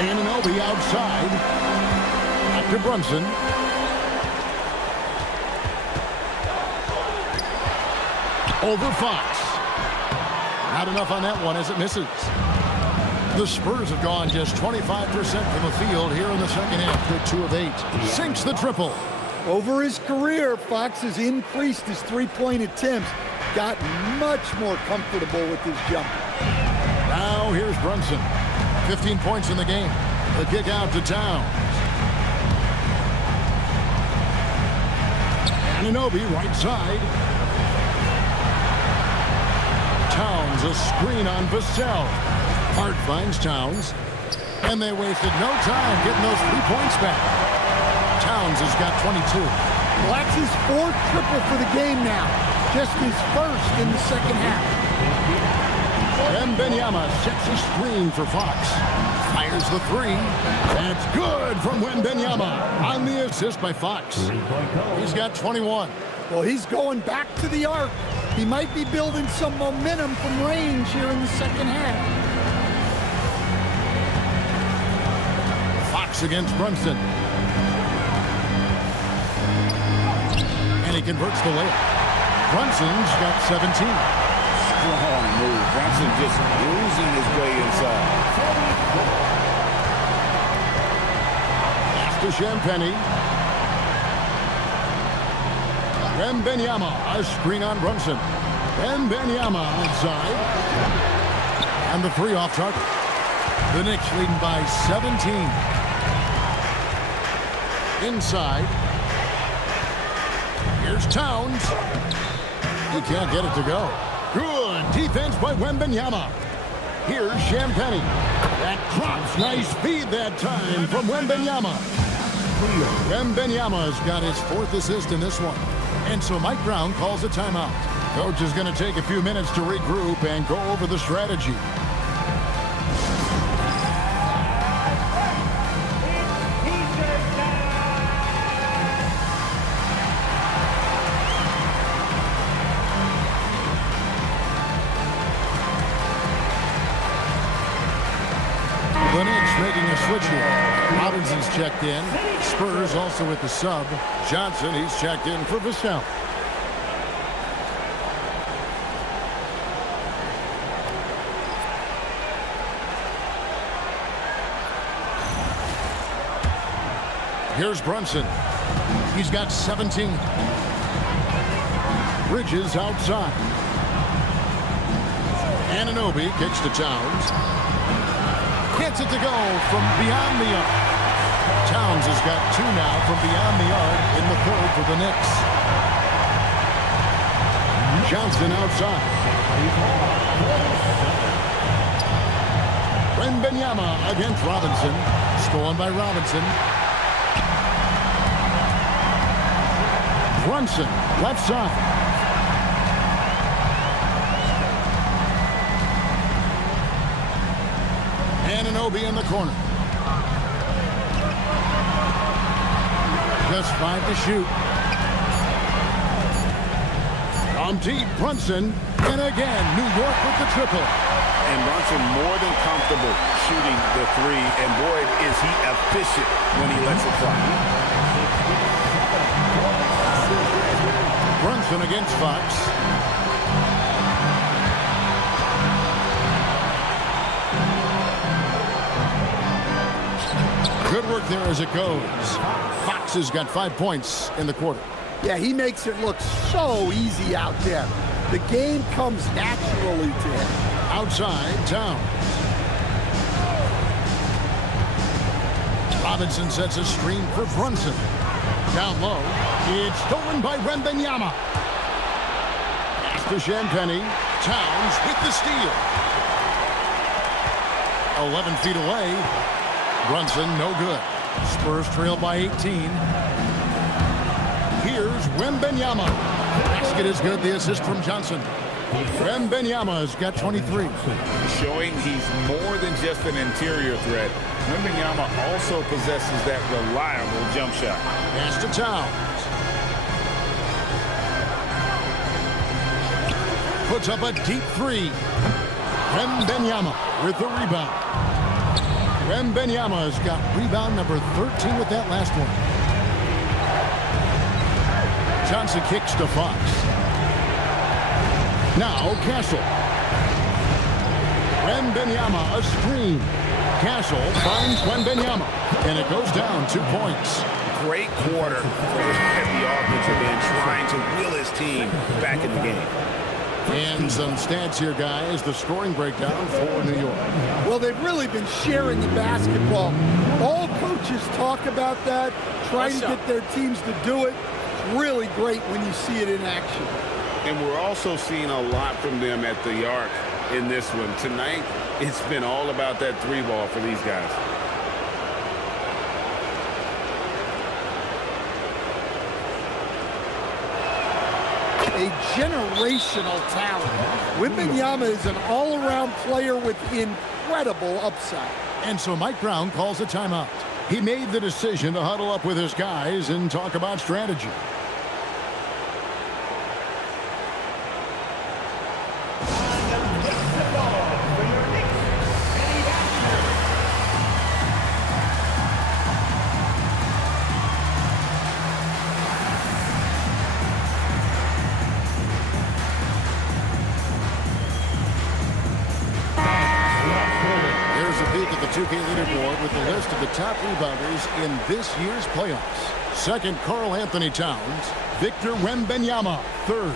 Anunoby outside. Back to Brunson. Over Fox. Not enough on that one as it misses. The Spurs have gone just 25% from the field here in the second half. They're 2 of 8. Sinks the triple. Over his career, Fox has increased his three-point attempts, got much more comfortable with his jump. Now here's Brunson. 15 points in the game. The kick out to Towns. Anunoby right side. Towns a screen on Vassell. Hart finds Towns. And they wasted no time getting those 3 points back. Towns has got 22. Well, that's his 4th triple for the game now. Just his 1st in the second half. Wembanyama sets a screen for Fox. Fires the 3. That's good from Wembanyama on the assist by Fox. He's got 21. Well, he's going back to the arc. He might be building some momentum from range here in the second half. Fox against Brunson. And he converts the layup. Brunson's got 17. Strong move. Brunson just losing his way inside. Pass to Champagny. Wembanyama, a screen on Brunson. Wembanyama outside. And the 3 off target. The Knicks leading by 17. Inside. Here's Towns. He can't get it to go. Good defense by Wembanyama. Here's Champagny. That drops. Nice feed that time from Wembanyama. Wembanyama's got his 4th assist in this one. And so Mike Brown calls a timeout. Coach is going to take a few minutes to regroup and go over the strategy. Knicks making a switch here. Robinson's checked in. Spurs also with the sub. Johnson, he's checked in for Vassell. Here's Brunson. He's got 17. Bridges outside. Anunoby kicks to Towns. Gets it to go from beyond the arc. Towns has got 2 now from beyond the arc in the third for the Knicks. Johnson outside. Wembanyama against Robinson. Stolen by Robinson. Brunson, left side. Anunoby in the corner. Just 5 to shoot. On deep, Brunson, and again, New York with the triple. And Brunson more than comfortable shooting the 3, and boy, is he efficient when he lets it fly. Brunson against Fox. Good work there as it goes. Fox has got 5 points in the quarter. Yeah, he makes it look so easy out there. The game comes naturally to him. Outside, Towns. Robinson sets a screen for Brunson. Down low, it's stolen by Wembanyama. Pass to Champagnie. Towns with the steal. 11 feet away. Brunson, no good. Spurs trail by 18. Here's Wembanyama. Basket is good. The assist from Johnson. Wembanyama's got 23. Showing he's more than just an interior threat. Wembanyama also possesses that reliable jump shot. Pass to Towns. Puts up a deep 3. Wembanyama with the rebound. Wembanyama's got rebound number 13 with that last one. Johnson kicks to Fox. Now Castle. Wembanyama a screen. Castle finds Wembanyama, and it goes down 2 points. Great quarter at the offensive end, trying to will his team back in the game. And some stats here, guys. The scoring breakdown for New York. Well, they've really been sharing the basketball. All coaches talk about that, trying to get their teams to do it. It's really great when you see it in action. And we're also seeing a lot from them at the arc in this one. Tonight, it's been all about that 3-ball for these guys. A generational talent. Wembanyama is an all-around player with incredible upside. And so Mike Brown calls a timeout. He made the decision to huddle up with his guys and talk about strategy. At the 2K leaderboard with the list of the top rebounders in this year's playoffs. Second, Karl Anthony Towns. Victor Wembanyama, third.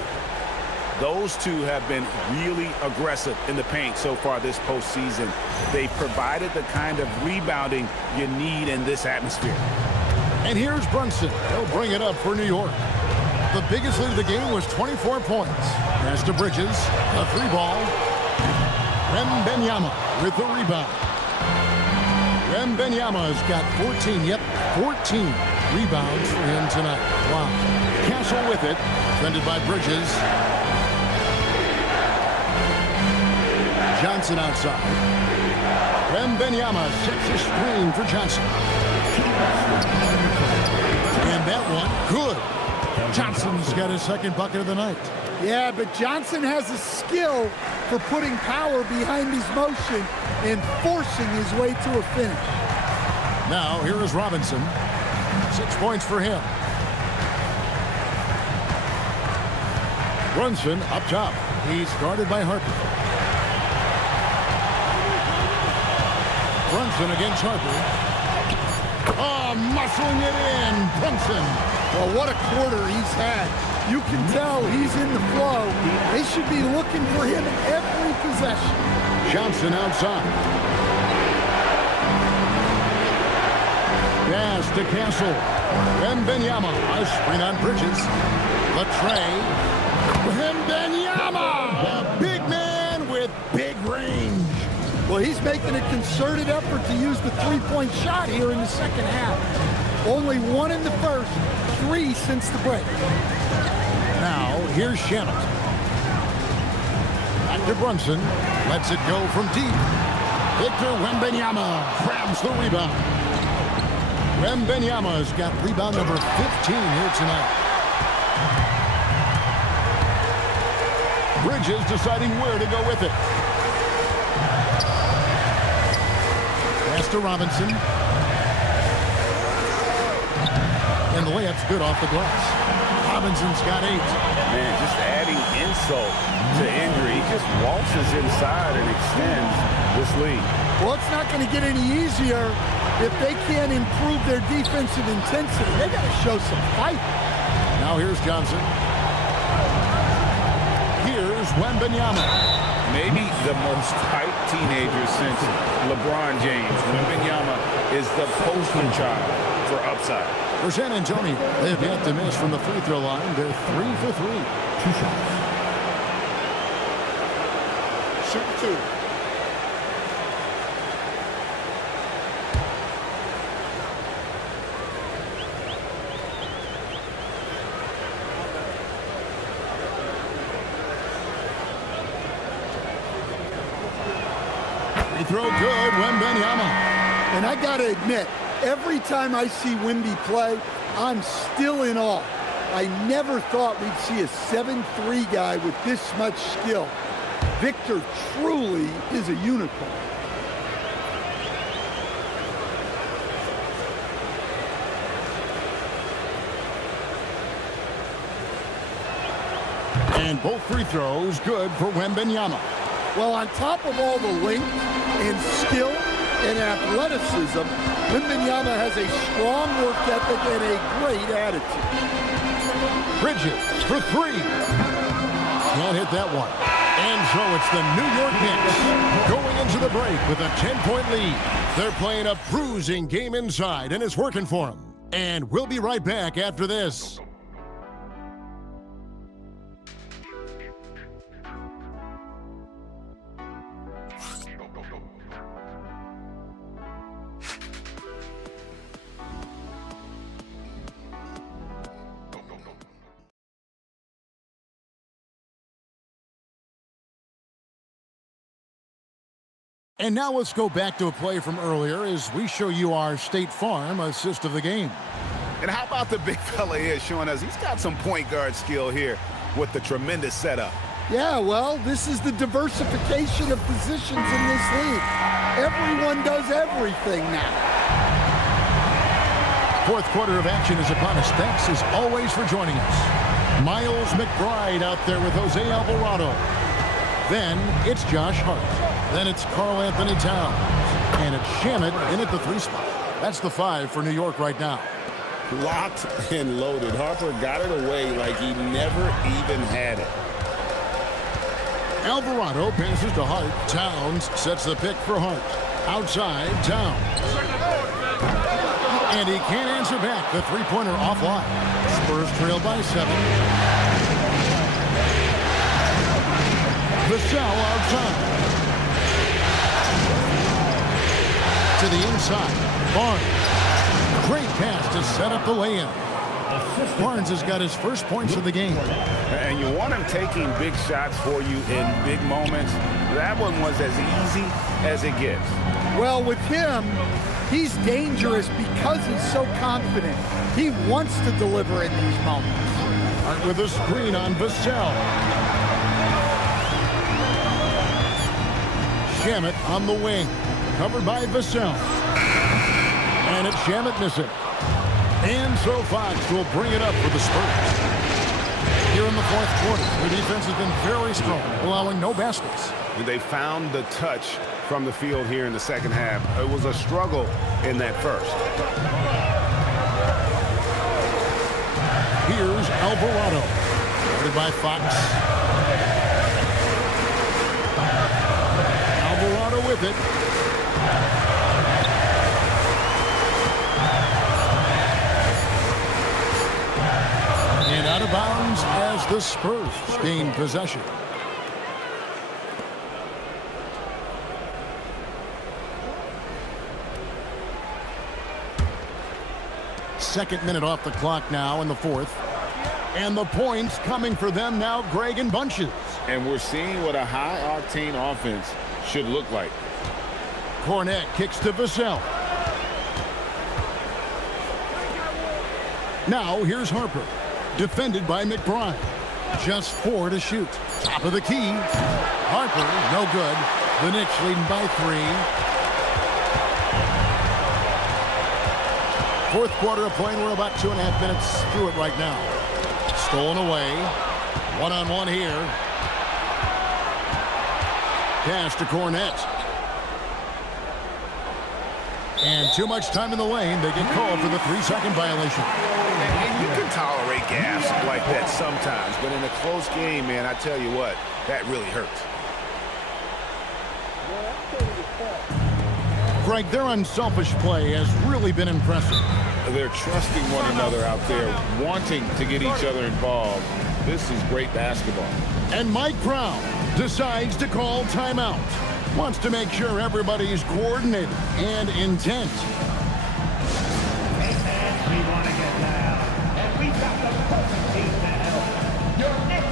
Those two have been really aggressive in the paint so far this postseason. They provided the kind of rebounding you need in this atmosphere. And here's Brunson. He'll bring it up for New York. The biggest lead of the game was 24 points. Pass to Bridges. A 3-ball. Wembanyama with the rebound. Wembanyama's got 14, 14 rebounds for him tonight. Wow. Castle with it, defended by Bridges. Johnson outside. Wembanyama sets a screen for Johnson. And that one, good. Johnson's got his second bucket of the night. Yeah, but Johnson has a skill for putting power behind his motion and forcing his way to a finish. Now, here is Robinson. 6 points for him. Brunson up top. He's guarded by Harper. Brunson against Harper. Oh, muscling it in. Brunson. Well, what a quarter he's had. You can tell he's in the flow. They should be looking for him every possession. Johnson outside. Pass to Castle. Wembanyama. A screen on Bridges. Latrey. Wembanyama. A big man with big range. Well, he's making a concerted effort to use the three-point shot here in the second half. Only 1 in the first, 3 since the break. Now, here's Shannon. Back to Brunson. Lets it go from deep. Victor Wembanyama grabs the rebound. Wembanyama's got rebound number 15 here tonight. Bridges deciding where to go with it. Pass to Robinson. And the layup's good off the glass. Robinson's got 8. Man, just adding insult to injury. He just waltzes inside and extends this lead. Well, it's not going to get any easier if they can't improve their defensive intensity. They got to show some fight. Now here's Johnson. Here's Wembanyama. Maybe the most hyped teenager since LeBron James. Wembanyama is the poster child for upside. For San Antonio, they have yet to miss from the free throw line. They're 3 for 3. 2 shots. Shoot 2. Free throw good, Wembanyama. And I got to admit, every time I see Wemby play, I'm still in awe. I never thought we'd see a 7'3" guy with this much skill. Victor truly is a unicorn. And both free throws good for Wembanyama. Well, on top of all the length and skill and athleticism, Wembanyama has a strong work ethic and a great attitude. Bridges for 3. Can't hit that one. And so it's the New York Knicks going into the break with a 10-point lead. They're playing a bruising game inside, and it's working for them. And we'll be right back after this. And now let's go back to a play from earlier as we show you our State Farm assist of the game. And how about the big fella here showing us he's got some point guard skill here with the tremendous setup. Yeah, well, this is the diversification of positions in this league. Everyone does everything now. Fourth quarter of action is upon us. Thanks as always for joining us. Miles McBride out there with Jose Alvarado. Then it's Josh Hart. Then it's Karl Anthony Towns. And it's Shamet in at the 3 spot. That's the 5 for New York right now. Locked and loaded. Harper got it away like he never even had it. Alvarado passes to Hart. Towns sets the pick for Hart. Outside, Towns. And he can't answer back. The three-pointer offline. Spurs trail by 7. Vassell outside. To the inside. Barnes. Great pass to set up the lay-in. Barnes has got his first points of the game. And you want him taking big shots for you in big moments. That one was as easy as it gets. Well, with him, he's dangerous because he's so confident. He wants to deliver in these moments. with a screen on Vassell. Shamet on the wing, covered by Vassell. And it's Shamet missing. And so Fox will bring it up for the Spurs. Here in the fourth quarter, the defense has been very strong, allowing no baskets. They found the touch from the field here in the second half. It was a struggle in that first. Here's Alvarado, guarded by Fox. Alvarado with it. And out of bounds as the Spurs gain possession. Second minute off the clock now in the fourth. And the points coming for them now, Greg, in bunches. And we're seeing what a high-octane offense should look like. Cornette kicks to Vassell. Now here's Harper, defended by McBride. Just 4 to shoot. Top of the key. Harper, no good. The Knicks leading by 3. Fourth quarter of play, we're about 2.5 minutes through it right now. Stolen away. One-on-one here. Pass to Cornette. And too much time in the lane. They get called for the 3-second violation. And you can tolerate gaps like that sometimes, but in a close game, man, I tell you what, that really hurts. Greg, their unselfish play has really been impressive. They're trusting one another out there, wanting to get each other involved. This is great basketball. And Mike Brown decides to call timeout. Wants to make sure everybody's coordinated and intent. Hey fans, we want to get loud, and we've got the perfect team to help. Your Knicks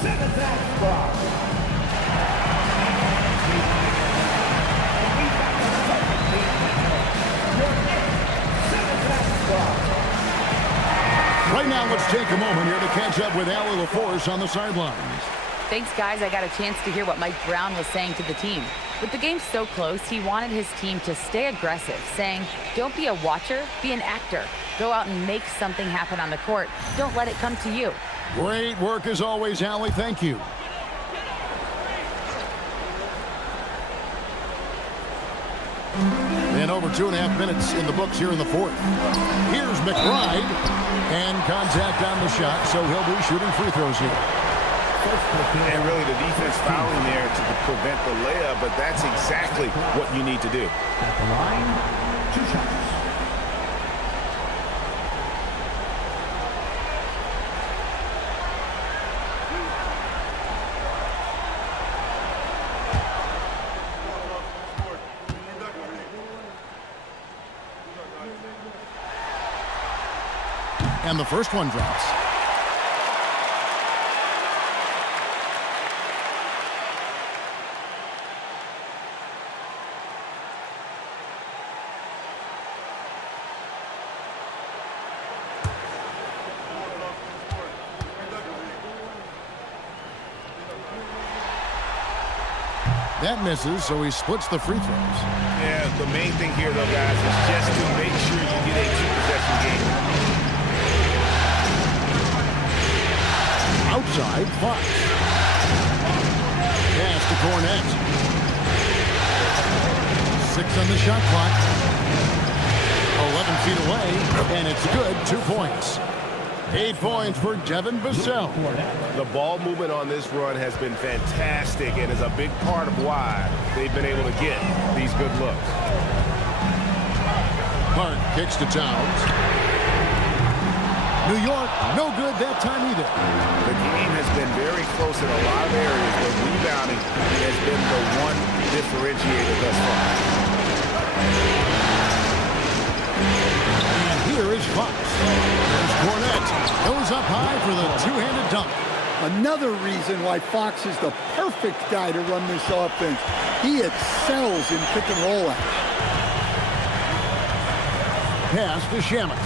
Citizens Squad. Right now, let's take a moment here to catch up with Allie LaForce on the sidelines. Thanks, guys. I got a chance to hear what Mike Brown was saying to the team. With the game so close, he wanted his team to stay aggressive, saying, don't be a watcher, be an actor. Go out and make something happen on the court. Don't let it come to you. Great work as always, Allie. Thank you. And over 2.5 minutes in the books here in the fourth. Here's McBride. And contact on the shot, so he'll be shooting free throws here. And really the defense fouling there to prevent the layup, but that's exactly what you need to do. At the line, 2 shots. And the first one drops. That misses, so he splits the free throws. Yeah, the main thing here, though, guys, is just to make sure you get a 2-possession game. Outside, Fox. Pass to Cornette. 6 on the shot clock. 11 feet away, and it's good. 2 points. 8 points for Devin Vassell. The ball movement on this run has been fantastic and is a big part of why they've been able to get these good looks. Hart kicks to Towns. New York, no good that time either. The game has been very close in a lot of areas, but rebounding has been the one differentiator thus far. And here is Fox. There's Cornette. Goes up high for the two-handed dunk. Another reason why Fox is the perfect guy to run this offense. He excels in pick and roll action. Pass to Shamet.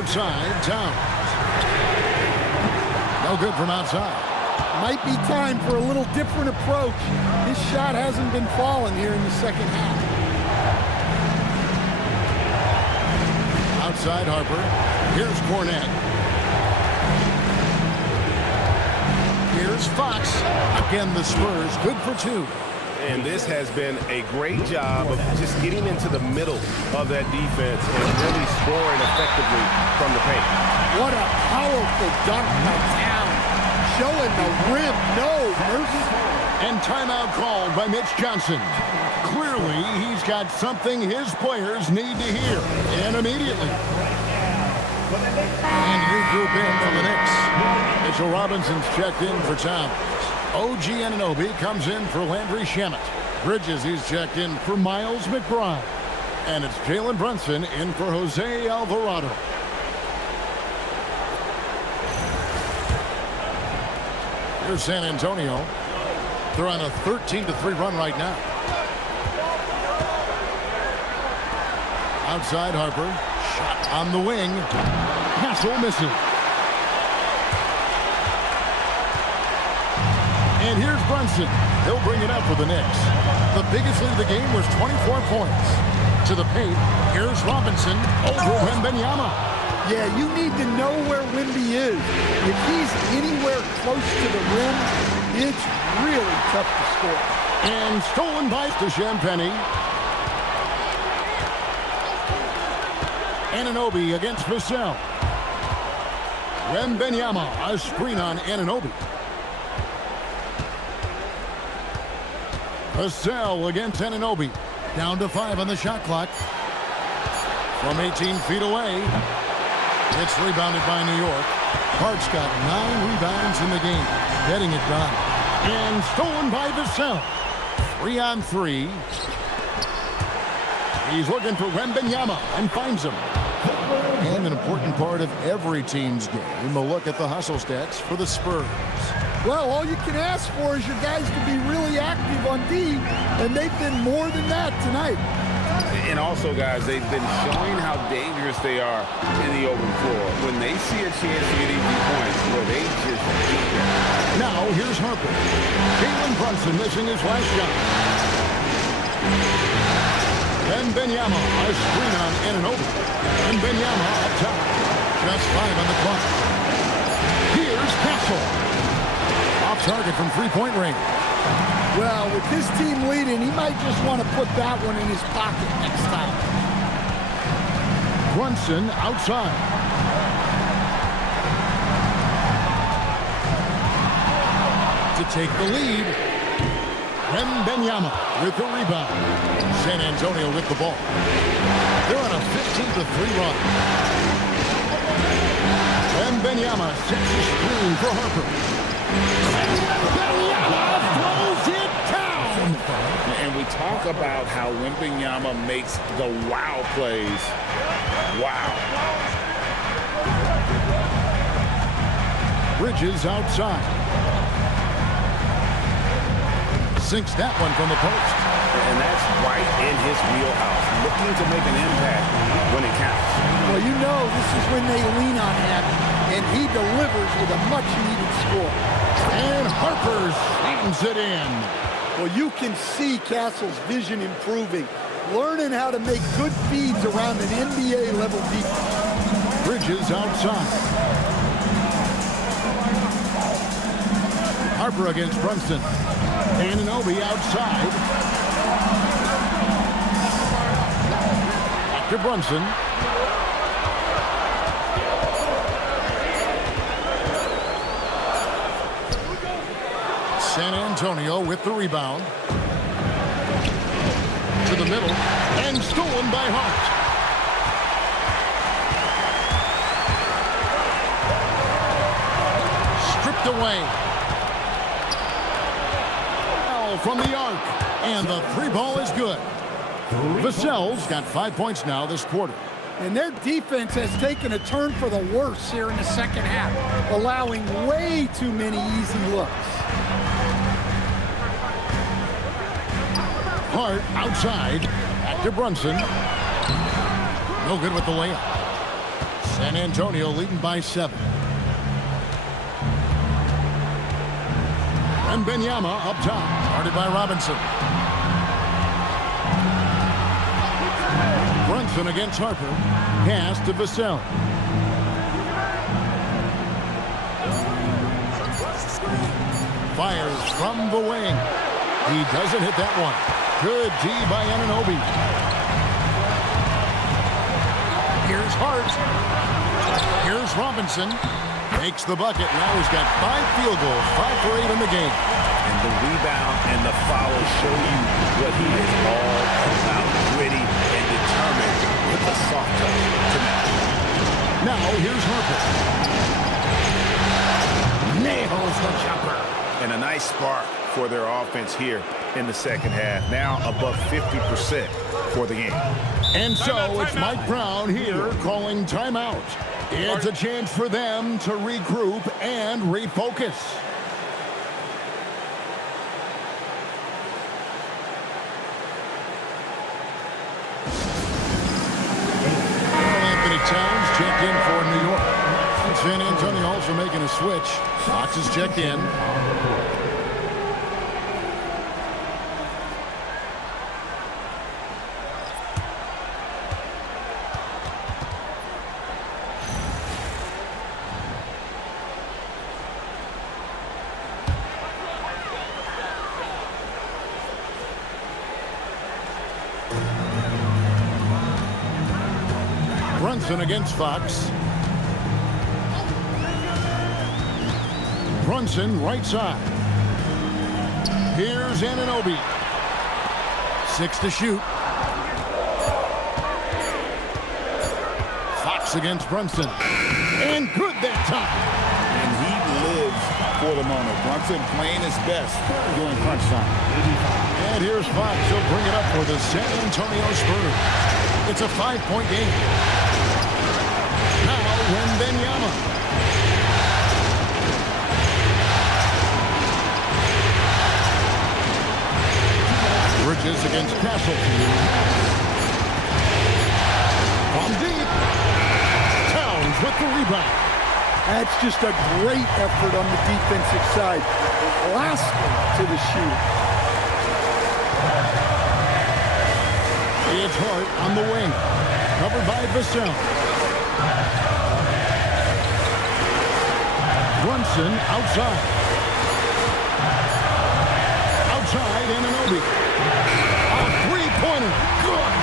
outside, Towns. No good from outside. Might be time for a little different approach. His shot hasn't been falling here in the second half. Outside Harper. Here's Cornette. Here's Fox. Again, the Spurs good for two. And this has been a great job of just getting into the middle of that defense and really scoring effectively from the paint. What a powerful dunk by Towns. Showing the rim, no mercy. And timeout called by Mitch Johnson. Clearly, he's got something his players need to hear, and immediately. And regroup in from the Knicks. Mitchell Robinson's checked in for Towns. OG Anunoby comes in for Landry Shamet. Bridges, he's checked in for Miles McBride. And it's Jalen Brunson in for Jose Alvarado. Here's San Antonio. They're on a 13-3 run right now. Outside Harper. Shot on the wing. Castle misses. And here's Brunson. He'll bring it up for the Knicks. The biggest lead of the game was 24 points. To the paint, here's Robinson over Wembanyama. Yeah, you need to know where Wemby is. If he's anywhere close to the rim, it's really tough to score. And stolen by Champagnie. Anunoby against Vassell. Wembanyama, a screen on Anunoby. Vassell against Anunoby. Down to 5 on the shot clock. From 18 feet away. It's rebounded by New York. Hart's got 9 rebounds in the game. Getting it done. And stolen by Vassell. 3-on-3. He's looking for Wembanyama and finds him. And an important part of every team's game, a look at the hustle stats for the Spurs. Well, all you can ask for is your guys to be really active on D, and they've been more than that tonight. And also, guys, they've been showing how dangerous they are in the open floor. When they see a chance to get easy points, well, they just beat them. Now, here's Harper. Jalen Brunson missing his last shot. Wembanyama, a screen on Anunoby. Wembanyama up top. Just 5 on the clock. Here's Castle. Off target from three-point range. Well, with this team leading, he might just want to put that one in his pocket next time. Brunson outside. To take the lead. Wembanyama with the rebound. San Antonio with the ball. They're on a 15-3 run. Wembanyama sets a screen for Harper. Wembanyama throws it down. And we talk about how Wembanyama makes the wow plays. Wow. Bridges outside. Sinks that one from the post. And that's right in his wheelhouse, looking to make an impact when it counts. Well, you know this is when they lean on him, and he delivers with a much-needed score. And Harper slams it in. Well, you can see Castle's vision improving, learning how to make good feeds around an NBA-level defense. Bridges outside. Harper against Brunson. Anunoby outside. Back to Brunson. San Antonio with the rebound. To the middle. And stolen by Hart. Stripped away. From the arc, and the three ball is good. Vassell's got 5 points now this quarter. And their defense has taken a turn for the worse here in the second half, allowing way too many easy looks. Hart outside, back to Brunson. No good with the layup. San Antonio leading by 7. And Wembanyama up top, guarded by Robinson. Brunson against Harper. Pass to Vassell. Fires from the wing. He doesn't hit that one. Good D by Anunoby. Here's Hart. Here's Robinson. Makes the bucket. Now he's got 5 field goals, 5 for 8 in the game. And the rebound and the foul show you what he is all about. Gritty and determined with the soft touch to match. Now here's Harper. Nails the jumper. And a nice spark for their offense here in the second half. Now above 50% for the game. And so it's Mike Brown here calling timeout. It's a chance for them to regroup and refocus. Anthony Towns checked in for New York. And San Antonio also making a switch. Fox is checked in. Brunson against Fox. Brunson right side. Here's Anunoby. 6 to shoot. Fox against Brunson. And good that time. And he lives for the moment. Brunson playing his best during crunch time. And here's Fox. He'll bring it up for the San Antonio Spurs. It's a 5-point game. Now Wembanyama. Bridges against Castle. From deep. Towns with the rebound. That's just a great effort on the defensive side. Lastly to the shoot. It's Hart on the wing. Covered by Vassell. Brunson outside. Outside Anunoby. A three-pointer. Good.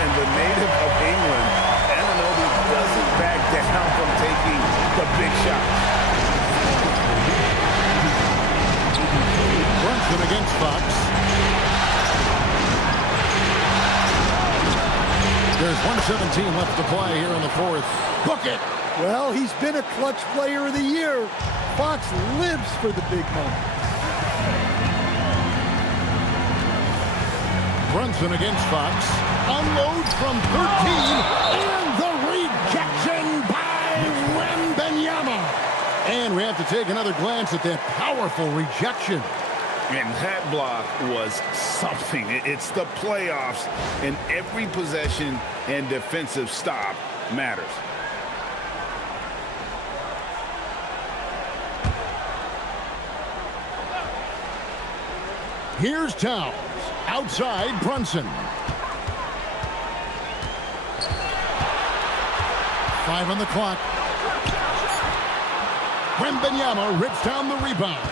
And the native of England, Anunoby doesn't back down from taking the big shots. Brunson against Fox. There's 1:17 left to play here in the fourth. Book it. Well, he's been a clutch player of the year. Fox lives for the big moments. Brunson against Fox. Unloads from 13. And the rejection by Wembanyama. And we have to take another glance at that powerful rejection. And that block was something. It's the playoffs, and every possession and defensive stop matters. Here's Towns. Outside Brunson. 5 on the clock. Wembanyama rips down the rebound.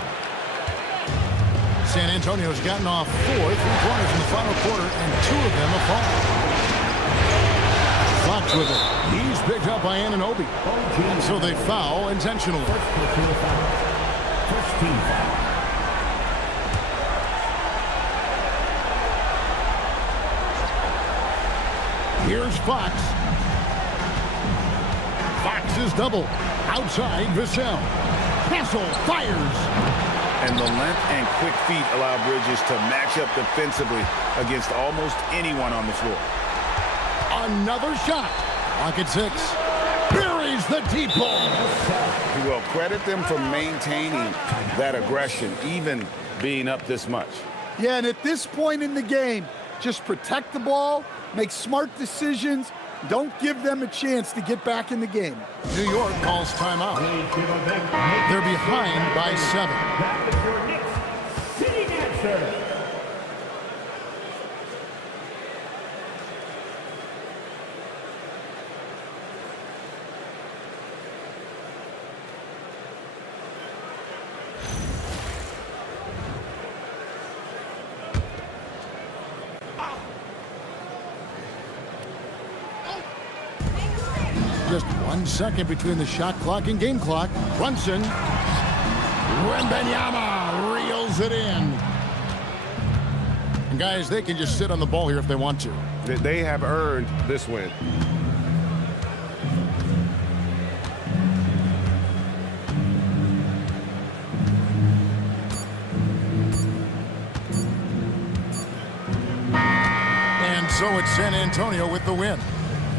San Antonio's gotten off 4 3-pointers in the final quarter, and 2 of them are fouled. Fox with it. He's picked up by Anunoby. So they foul intentionally. First team foul. Here's Fox. Fox is double. Outside Vassell. Castle fires. And the length and quick feet allow Bridges to match up defensively against almost anyone on the floor. Another shot. Clock at 6. Buries the deep ball. Well, credit them for maintaining that aggression, even being up this much. Yeah, and at this point in the game, just protect the ball, make smart decisions, Don't give them a chance to get back in the game. New York calls timeout. They're behind by 7. That was your Knicks sitting answer. Just 1 second between the shot clock and game clock. Brunson. Wembanyama reels it in. And guys, they can just sit on the ball here if they want to. They have earned this win. And so it's San Antonio with the win.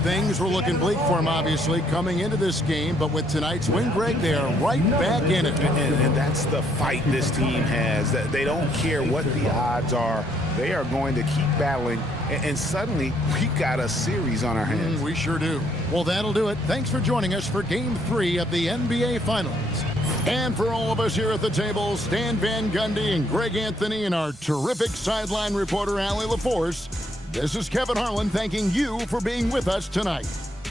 Things were looking bleak for him, obviously, coming into this game, but with tonight's win, Greg, they are right back in it. And that's the fight this team has. They don't care what the odds are. They are going to keep battling, and suddenly we've got a series on our hands. We sure do. Well, that'll do it. Thanks for joining us for Game 3 of the NBA Finals. And for all of us here at the table, Stan Van Gundy and Greg Anthony and our terrific sideline reporter, Allie LaForce, this is Kevin Harlan thanking you for being with us tonight.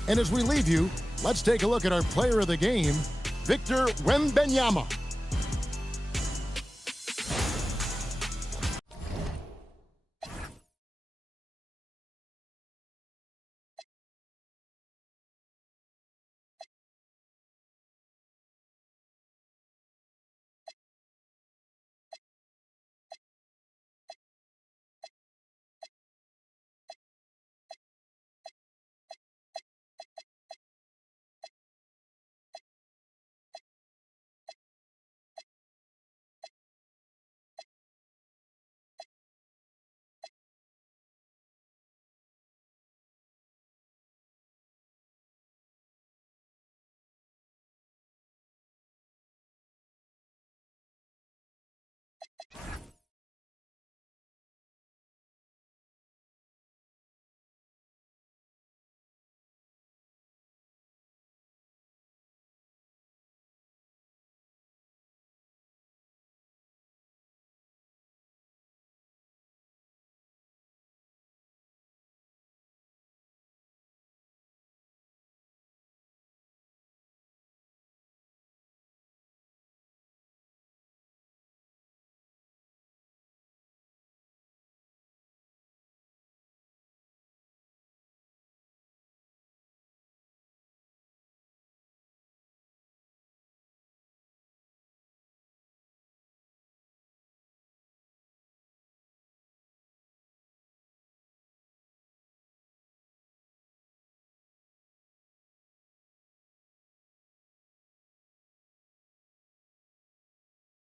And as we leave you, let's take a look at our player of the game, Victor Wembanyama.